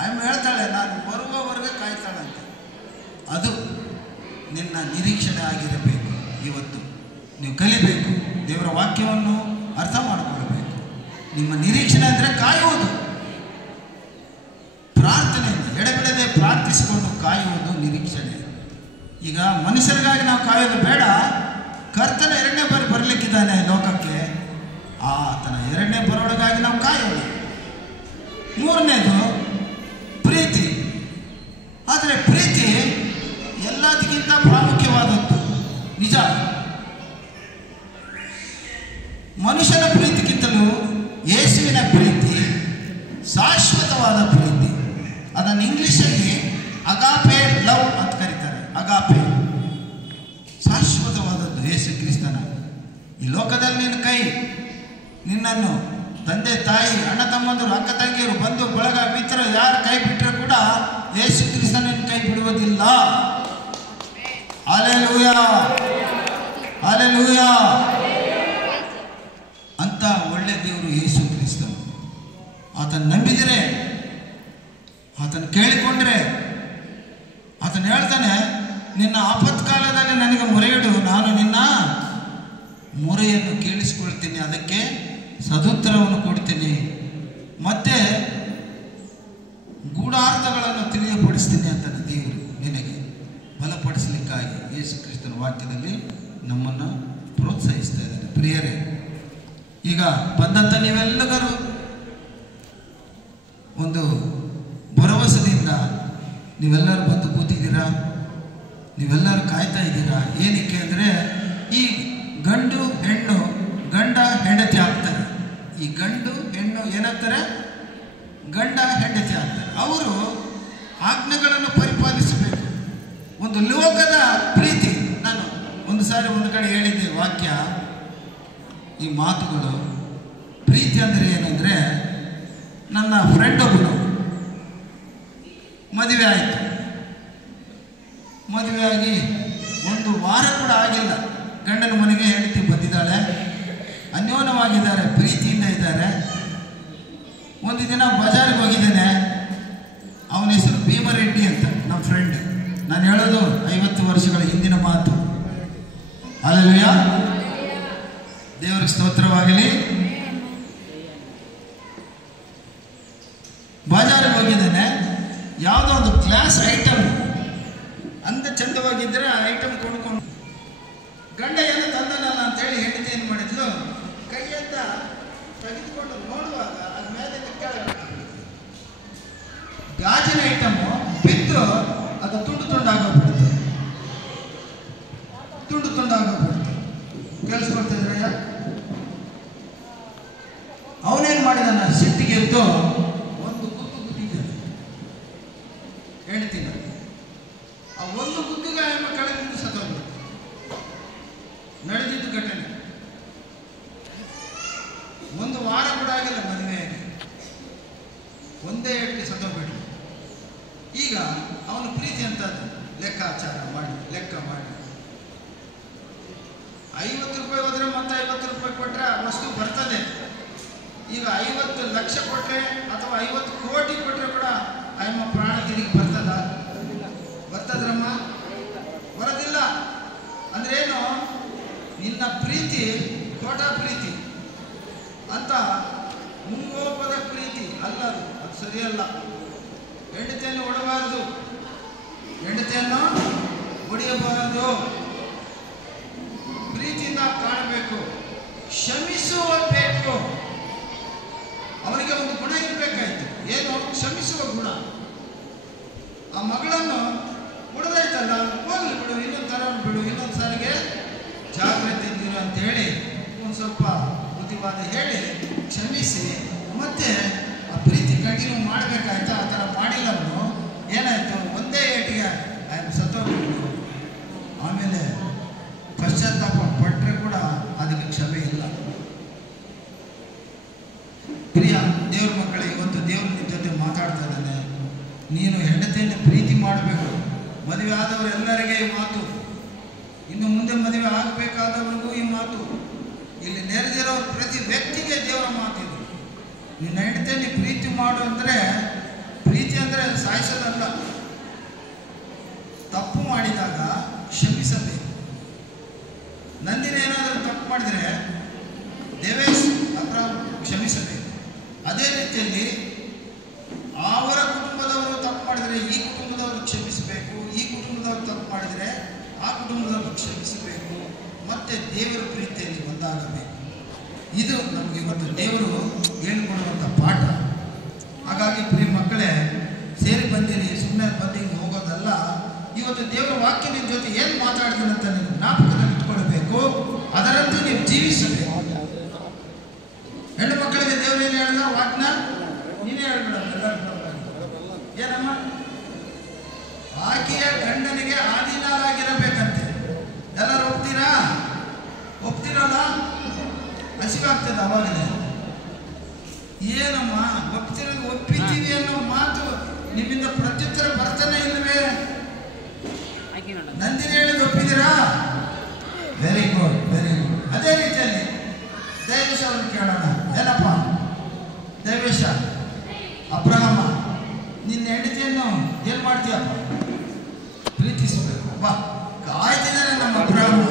ಆಯ್ಮ ಹೇಳ್ತಾಳೆ, ನಾನು ಬರುವವರೆಗೆ ಕಾಯ್ತಾಳಂತೆ. ಅದು ನಿನ್ನ ನಿರೀಕ್ಷಣೆ ಆಗಿರಬೇಕು. ಇವತ್ತು ನೀವು ಕಲಿಬೇಕು, ದೇವರ ವಾಕ್ಯವನ್ನು ಅರ್ಥ ಮಾಡಿಕೊಳ್ಳಬೇಕು. ನಿಮ್ಮ ನಿರೀಕ್ಷಣೆ ಅಂದರೆ ಕಾಯುವುದು, ಪ್ರಾರ್ಥನೆಯಿಂದ ಎಡೆಬಿಡದೆ ಪ್ರಾರ್ಥಿಸಿಕೊಂಡು ಕಾಯುವುದು ನಿರೀಕ್ಷಣೆ. ಈಗ ಮನುಷ್ಯರಿಗಾಗಿ ನಾವು ಕಾಯೋದು ಬೇಡ. ಕರ್ತನ 2ನೇ ಬಾರಿ ಬರಲಿಕ್ಕಿದ್ದಾನೆ ಲೋಕಕ್ಕೆ, ಆತನ 2ನೇ ಬರೋಳಗಾಗಿ ನಾವು ಕಾಯೋದು. 3ನೇದು ಪ್ರೀತಿ. ಆದರೆ ಪ್ರೀತಿ ಎಲ್ಲದಕ್ಕಿಂತ ಪ್ರಾಮುಖ್ಯವಾದದ್ದು. ನಿಜ, ಮನುಷ್ಯನ ಪ್ರೀತಿಗಿಂತಲೂ ಯೇಸುವಿನ ಪ್ರೀತಿ ಶಾಶ್ವತವಾದ ಪ್ರೀತಿ. ಅದನ್ನು ಇಂಗ್ಲಿಷಲ್ಲಿ ಅಗಾಪೆ ಲವ್ ಅಂತ ಕರೀತಾರೆ. ಅಗಾಪೆ ಶಾಶ್ವತವಾದದ್ದು. ಯೇಸು ಕ್ರಿಸ್ತನ ಈ ಲೋಕದಲ್ಲಿ ನಿನ್ನ ಕೈ, ನಿನ್ನನ್ನು ತಂದೆ ತಾಯಿ, ಅಣ್ಣ ತಮ್ಮಂದರು, ಅಕ್ಕ ತಂಗಿಯರು, ಬಂಧು ಬಳಗ, ಮಿತ್ರ ಯಾರು ಕೈ ಬಿಟ್ಟರೆ ಕೂಡ ಯೇಸು ಕ್ರಿಸ್ತನ ಕೈ ಬಿಡುವುದಿಲ್ಲ. Hallelujah, hallelujah. ಅಂತ ಒಳ್ಳೆ ದೇವರು ಯೇಸು ಕ್ರಿಸ್ತನು. ಆತನ ನಂಬಿದರೆ, ಆತನ ಕೇಳಿಕೊಂಡ್ರೆ, ಆತನ ಹೇಳ್ತಾನೆ, ನಿನ್ನ ಆಪತ್ಕಾಲದಲ್ಲಿ ನನಗೆ ಮೊರೆಯಿಡು, ನಾನು ನಿನ್ನ ಮೊರೆಯನ್ನು ಕೇಳಿಸಿಕೊಳ್ತೀನಿ, ಅದಕ್ಕೆ ಸದುತ್ತರವನ್ನು ಕೊಡ್ತೀನಿ, ಮತ್ತೆ ಗೂಢಾರ್ಥಗಳನ್ನು ತಿಳಿಯಪಡಿಸ್ತೀನಿ ಅಂತಾನೆ ದೇವರು ನಿನಗೆ ಬಲಪಡಿಸಲಿಕ್ಕಾಗಿ ಯೇಸು ಕ್ರಿಸ್ತನ ವಾಕ್ಯದಲ್ಲಿ ನಮ್ಮನ್ನು ಪ್ರೋತ್ಸಾಹಿಸ್ತಾ ಇದ್ದಾನೆ. ಪ್ರಿಯರೇ, ಈಗ ಬಂದಂಥ ನೀವೆಲ್ಲರೂ ಒಂದು ಭರವಸೆಯಿಂದ ನೀವೆಲ್ಲರೂ ಬಂದು ಕೂತಿದ್ದೀರಾ, ನೀವೆಲ್ಲರೂ ಕಾಯ್ತಾ ಇದ್ದೀರಾ. ಏನಕ್ಕೆ ಅಂದರೆ ಈ ಗಂಡು ಹೆಣ್ಣು, ಗಂಡ ಹೆಂಡತಿ ಆಗ್ತಾರೆ. ಈ ಗಂಡು ಹೆಣ್ಣು ಏನಾಗ್ತಾರೆ? ಗಂಡ ಹೆಂಡತಿ ಆಗ್ತಾರೆ. ಅವರು ಆಜ್ಞೆಗಳನ್ನು ಪರಿಪಾಲಿಸಬೇಕು. ಒಂದು ಲೋಕದ ಪ್ರೀತಿ. ನಾನು ಒಂದು ಸಾರಿ ಒಂದು ಕಡೆ ಹೇಳಿದ್ದೆ ವಾಕ್ಯ, ಈ ಮಾತುಗಳು. ಪ್ರೀತಿ ಅಂದರೆ ಏನಂದರೆ, ನನ್ನ ಫ್ರೆಂಡ್ ಒಬ್ಬನು ಮದುವೆ ಆಯಿತು. ಮದುವೆ ಆಗಿ 1 ವಾರ ಕೂಡ ಆಗಿಲ್ಲ, ಗಂಡನ ಮನೆಗೆ ಹೆಂಡತಿ ಬಂದಿದ್ದಾಳೆ, ಅನ್ಯೋನ್ಯವಾಗಿದ್ದಾರೆ, ಪ್ರೀತಿಯಿಂದ ಇದ್ದಾರೆ. ಒಂದು ದಿನ ಬಜಾರಿಗೆ ಹೋಗಿದ್ದೇನೆ. ಅವನ ಹೆಸರು ಭೀಮರೆಡ್ಡಿ ಅಂತ, ನಮ್ಮ ಫ್ರೆಂಡ್. ನಾನು ಹೇಳೋದು 50 ವರ್ಷಗಳ ಹಿಂದಿನ ಮಾತು. ಹಲ್ಲೆಲೂಯಾ, ದೇವರಿಗೆ ಸ್ತೋತ್ರವಾಗಲಿ. ಬಜಾರಿಗೆ ಹೋಗಿದ್ದೇನೆ. ಯಾವುದೋ ಒಂದು ಕ್ಲಾಸ್ ಐಟಮ್ ಅಂತ ಚಂದವಾಗಿದ್ದರೆ ಆ ಐಟಮ್ ಕೊಂಡ್ಕೊಂಡು, ಗಂಡ ಏನು ತಂದನಲ್ಲ ಅಂತೇಳಿ ಹೆಂಡತಿ ಏನು ಮಾಡಿದ್ಲು, ಕೈಯಂತ ತೆಗೆದುಕೊಂಡು ನೋಡುವಾಗ ಅದ ಮೇಲೆ ಗಾಜಿನ ಐಟಮು ಬಿದ್ದು ಅದು ತುಂಡು ತುಂಡಾಗೋಗ್ಬಿಡ್ತು. ಕೇಳಿಸ್ಕೊಳ್ತಿದ್ರಯ್ಯ. ಅವನೇನು ಮಾಡಿದಾನ, ಸಿಟ್ಟಿಗೆ ಎದ್ದು ಒಂದು ಗುದ್ದು ಗುದ್ದಿದ್ದಾನೆ ಹೇಳ್ತೀನಿ. ಆ ಒಂದು ಗುದ್ದಿಗೆ ಆಯಮ್ಮ ಕೆಳಗಿಂದ ಸತ್ತೋಗ್ಬಿಡ್ತು. ನಡೆದಿದ್ದು ಘಟನೆ. 1 ವಾರ ಕೂಡ ಆಗಿಲ್ಲ ಮದುವೆಯಾಗಿ, ಒಂದೇ ಏಟಿಗೆ ಸತ್ತೋಗ್ಬಿಟ್ರು. ಈಗ ಅವನ ಪ್ರೀತಿ ಅಂತದ್ದು ಲೆಕ್ಕಾಚಾರ ಮಾಡಿ, ಲೆಕ್ಕ ಮಾಡಿ. 50 ರೂಪಾಯಿ ಹೋದರೆ ಮತ್ತೆ 50 ರೂಪಾಯಿ ಕೊಟ್ಟರೆ ಆ ವಸ್ತು ಬರ್ತದೆ. ಈಗ 50 ಲಕ್ಷ ಕೊಟ್ಟರೆ ಅಥವಾ 50 ಕೋಟಿ ಕೊಟ್ಟರೆ ಕೂಡ ಅಮ್ಮ ಪ್ರಾಣ ತಿರುಗಿ ಬರ್ತದ? ಬರ್ತದ್ರಮ್ಮ? ಬರೋದಿಲ್ಲ. ಅಂದ್ರೇನು? ನಿನ್ನ ಪ್ರೀತಿ ಕೋಟಾ ಪ್ರೀತಿ ಅಂತ ಮುಂಗೋಪದ ಪ್ರೀತಿ ಅಲ್ಲ, ಅದು ಸರಿಯಲ್ಲ. ಹೆಂಡತಿಯನ್ನು ಹೊಡಬಾರದು, ಹೆಂಡತಿಯನ್ನು ಹೊಡೆಯಬಾರದು, ಪ್ರೀತಿಯಿಂದ ಕಾಣಬೇಕು, ಕ್ಷಮಿಸಬೇಕು. ಅವರಿಗೆ ಒಂದು ಗುಣ ಇರಬೇಕಾಯ್ತು, ಏನು? ಕ್ಷಮಿಸುವ ಗುಣ. ಆ ಮಗಳನ್ನು ಹೊಡೆದಾಯ್ತಲ್ಲ, ಹೋಗ್ಲಿ ಬಿಡು, ಇನ್ನೊಂದು ಥರ ಬಿಡು, ಇನ್ನೊಂದು ಸಾರಿಗೆ ಜಾಗ್ರತೆ ಇದ್ದೀರು ಅಂತೇಳಿ ಒಂದು ಸ್ವಲ್ಪ ಬುದ್ಧಿವಾದ ಹೇಳಿ ಕ್ಷಮಿಸಿ ಮತ್ತೆ ಆ ಪ್ರೀತಿ ಕಂಟಿನ್ಯೂ ಮಾಡಬೇಕಾಯ್ತು. ಆ ಥರ ಮಾಡಿಲ್ಲ ಅವನು. ಏನಾಯ್ತು? ಒಂದೇ ಏಟಿಗೆ ಸತ್ತೋಗ್ಬಿಟ್ಟು ಆಮೇಲೆ ಪಶ್ಚಾತ್ತಾಪ ಪಟ್ಟರೆ ಕೂಡ ಅದಕ್ಕೆ ಕ್ಷಮೆ ಇಲ್ಲ. ಪ್ರಿಯ ದೇವ್ರ ಮಕ್ಕಳೇ, ಇವತ್ತು ದೇವ್ರ ನಿಮ್ಮ ಜೊತೆ ಮಾತಾಡ್ತಾ ಇದ್ದಾನೆ. ನೀನು ಹೆಂಡತಿಯನ್ನು ಪ್ರೀತಿ ಮಾಡಬೇಕು. ಮದುವೆ ಆದವರೆಲ್ಲರಿಗೆ ಈ ಮಾತು, ಇನ್ನು ಮುಂದೆ ಮದುವೆ ಆಗಬೇಕಾದವರಿಗೂ ಈ ಮಾತು, ಇಲ್ಲಿ ನೆರೆದಿರೋ ಪ್ರತಿ ವ್ಯಕ್ತಿಗೆ ದೇವರ ಮಾತಿದು. ನಿನ್ನ ಹೆಂಡತಿಯನ್ನು ಪ್ರೀತಿ ಮಾಡು ಅಂದರೆ, ಪ್ರೀತಿ ಅಂದರೆ ಸಾಯಿಸೋದಲ್ಲ. ತಪ್ಪು ಮಾಡಿದಾಗ ಕ್ಷಮಿಸಬೇಕು. ನಂದಿನಿ ಏನಾದರೂ ತಪ್ಪು ಮಾಡಿದರೆ ದೇವೇಶ್ ಅಬ್ರಾಮ್ ಕ್ಷಮಿಸಬೇಕು. ಅದೇ ರೀತಿಯಲ್ಲಿ ಅವರ ಕುಟುಂಬದವರು ತಪ್ಪು ಮಾಡಿದರೆ ಈ ಕುಟುಂಬದವರು ಕ್ಷಮಿಸಬೇಕು, ಈ ಕುಟುಂಬದವರು ತಪ್ಪು ಮಾಡಿದರೆ ಆ ಕುಟುಂಬದವರು ಕ್ಷಮಿಸಬೇಕು, ಮತ್ತೆ ದೇವರ ಪ್ರೀತಿಯಲ್ಲಿ ಒಂದಾಗಬೇಕು. ಇದು ನಮಗೆ ಇವತ್ತು ದೇವರು ಹೇಳಿಕೊಡುವಂಥ ಪಾಠ. ಹಾಗಾಗಿ ಪ್ರಿಯ ಮಕ್ಕಳೇ, ಸೇರಿ ಬಂದಿರಿ, ಸುಮ್ಮನೆ ಬಂದು ಹಿಂಗೆ ಹೋಗೋದಲ್ಲ. ಇವತ್ತು ದೇವರ ವಾಕ್ಯ ನಿಮ್ಮ ಜೊತೆ ಏನು ಮಾತಾಡ್ತೀನಿ ಅಂತ ನೀವು ಜ್ಞಾಪಕದಲ್ಲಿ ಇಟ್ಕೊಳ್ಬೇಕು, ಅದರಂತೆ ನೀವು ಜೀವಿಸಬೇಕು. ಹೆಣ್ಣು ಮಕ್ಕಳಿಗೆ ದೇವರು ಏನು ಹೇಳಿದ ವಾಕ್ಯ ನೀನೇ ಹೇಳ್ಬಿಡ. ಏನಮ್ಮ? ಆಕೆಯ ಗಂಡನಿಗೆ ಆಧೀನರಾಗಿರಬೇಕಂತೆ. ಎಲ್ಲರೂ ಒಪ್ತೀರಾ? ಒಪ್ತಿರಲ್ಲ? ಹಸಿವಾಗ್ತದೆ ಅವಾಗಲೇ. ಏನಮ್ಮ ಒಪ್ಪಿದ್ದೀವಿ ಅನ್ನೋ ಮಾತು ನಿಮ್ಮಿಂದ ಪ್ರತ್ಯುತ್ತರ ಬರ್ತಾನೆ ಇಲ್ಲವೇ? ನಂದಿನಿ ಹೇಳಿದ ಒಪ್ಪಿದ್ದೀರಾ? Very good, very good. ಅದೇ ರೀತಿಯಲ್ಲಿ ದೇವೇಶ ಅವ್ರನ್ನ ಕೇಳೋಣ. ಏನಪ್ಪ ದೇವೇಶ, ಅಬ್ರಹಮ, ನಿನ್ನ ಹೆಂಡತಿಯನ್ನು ಏನು ಮಾಡ್ತೀಯಪ್ಪ? ಪ್ರೀತಿಸಬೇಕು. ಬಾ, ಕಾಯ್ತಿದ್ದಾನೆ ನಮ್ಮ ಅಬ್ರಹಮ.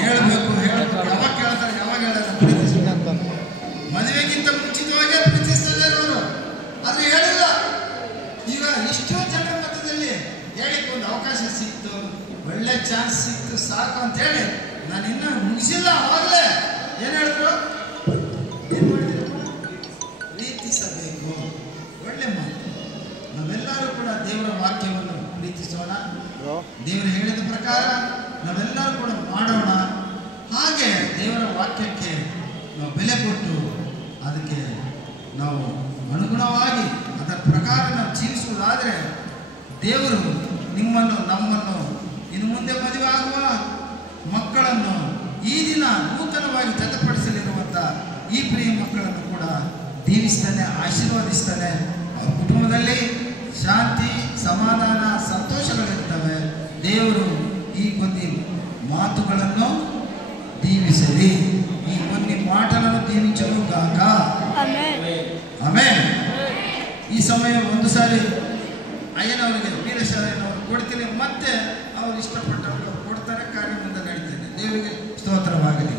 ಹೇಳಬೇಕು, ಯಾವಾಗ ಕೇಳ್ತಾರೆ, ಯಾವಾಗ ಹೇಳ್ತಾರೆ ಪ್ರೀತಿಸಬೇಕು. ಮದುವೆಗಿಂತ ಮುಂಚಿತವಾಗೇ ಪ್ರೀತಿಸ್ತಾರೆ ಅವರು, ಅದು ಹೇಳಿಲ್ಲ. ಈಗ ಇಷ್ಟೋ ಜನರ ಮಧ್ಯದಲ್ಲಿ ಹೇಳಿಕ್ಕೆ ಒಂದು ಅವಕಾಶ ಸಿಕ್ತು, ಒಳ್ಳೆ ಚಾನ್ಸ್ ಸಿಕ್ತು, ಸಾಕು ಅಂತ ಹೇಳಿ ನಾನು ಇನ್ನೂ ಮುಗಿಸಿಲ್ಲ. ಅವಾಗಲೇ ಏನು ಹೇಳಿದ್ರು? ಏನು ಮಾಡಿದ್ರು? ಪ್ರೀತಿಸಬೇಕು. ಒಳ್ಳೆ ಮಾತು. ನಾವೆಲ್ಲರೂ ಕೂಡ ದೇವರ ವಾಕ್ಯವನ್ನು ಪ್ರೀತಿಸೋಣ. ದೇವರು ಹೇಳಿದ ಪ್ರಕಾರ ನಾವೆಲ್ಲರೂ ಕೂಡ ಮಾಡೋಣ. ಹಾಗೆ ದೇವರ ವಾಕ್ಯಕ್ಕೆ ನಾವು ಬೆಲೆ ಕೊಟ್ಟು ಅದಕ್ಕೆ ನಾವು ಅನುಗುಣವಾಗಿ ಅದರ ಪ್ರಕಾರ ನಾವು ಜೀವಿಸುವುದಾದರೆ ದೇವರು ನಿಮ್ಮನ್ನು, ನಮ್ಮನ್ನು, ಇನ್ನು ಮುಂದೆ ಮದುವೆ ಆಗುವ ಮಕ್ಕಳನ್ನು, ಈ ದಿನ ನೂತನವಾಗಿ ಜತಪಡಿಸಲಿರುವಂಥ ಈ ಪ್ರಿಯ ಮಕ್ಕಳನ್ನು ಕೂಡ ದೀವಿಸ್ತಾನೆ, ಆಶೀರ್ವಾದಿಸ್ತಾನೆ. ಅವ್ರ ಕುಟುಂಬದಲ್ಲಿ ಶಾಂತಿ, ಸಮಾಧಾನ, ಸಂತೋಷಗಳಿರ್ತವೆ. ದೇವರು ಈ కొన్ని ಮಾತುಗಳನ್ನು దీవిಸಲಿ, ఈ కొన్ని మాటలను దీవించును గాక. ಆಮೆನ್. ಈ ಸಮಯ ಒಂದು ಸಾರಿ ಅಯ್ಯನವರಿಗೆ, ವೀರಶೈವನವರು ಕೊಡ್ತೀನಿ, ಮತ್ತೆ ಅವರು ಇಷ್ಟಪಟ್ಟವರು ಕೊಡ್ತಾರೆ. ಕಾರ್ಯ ಮುಂದೆ ನಡೀತದೆ. ದೇವರಿಗೆ ಸ್ತೋತ್ರವಾಗಲಿ.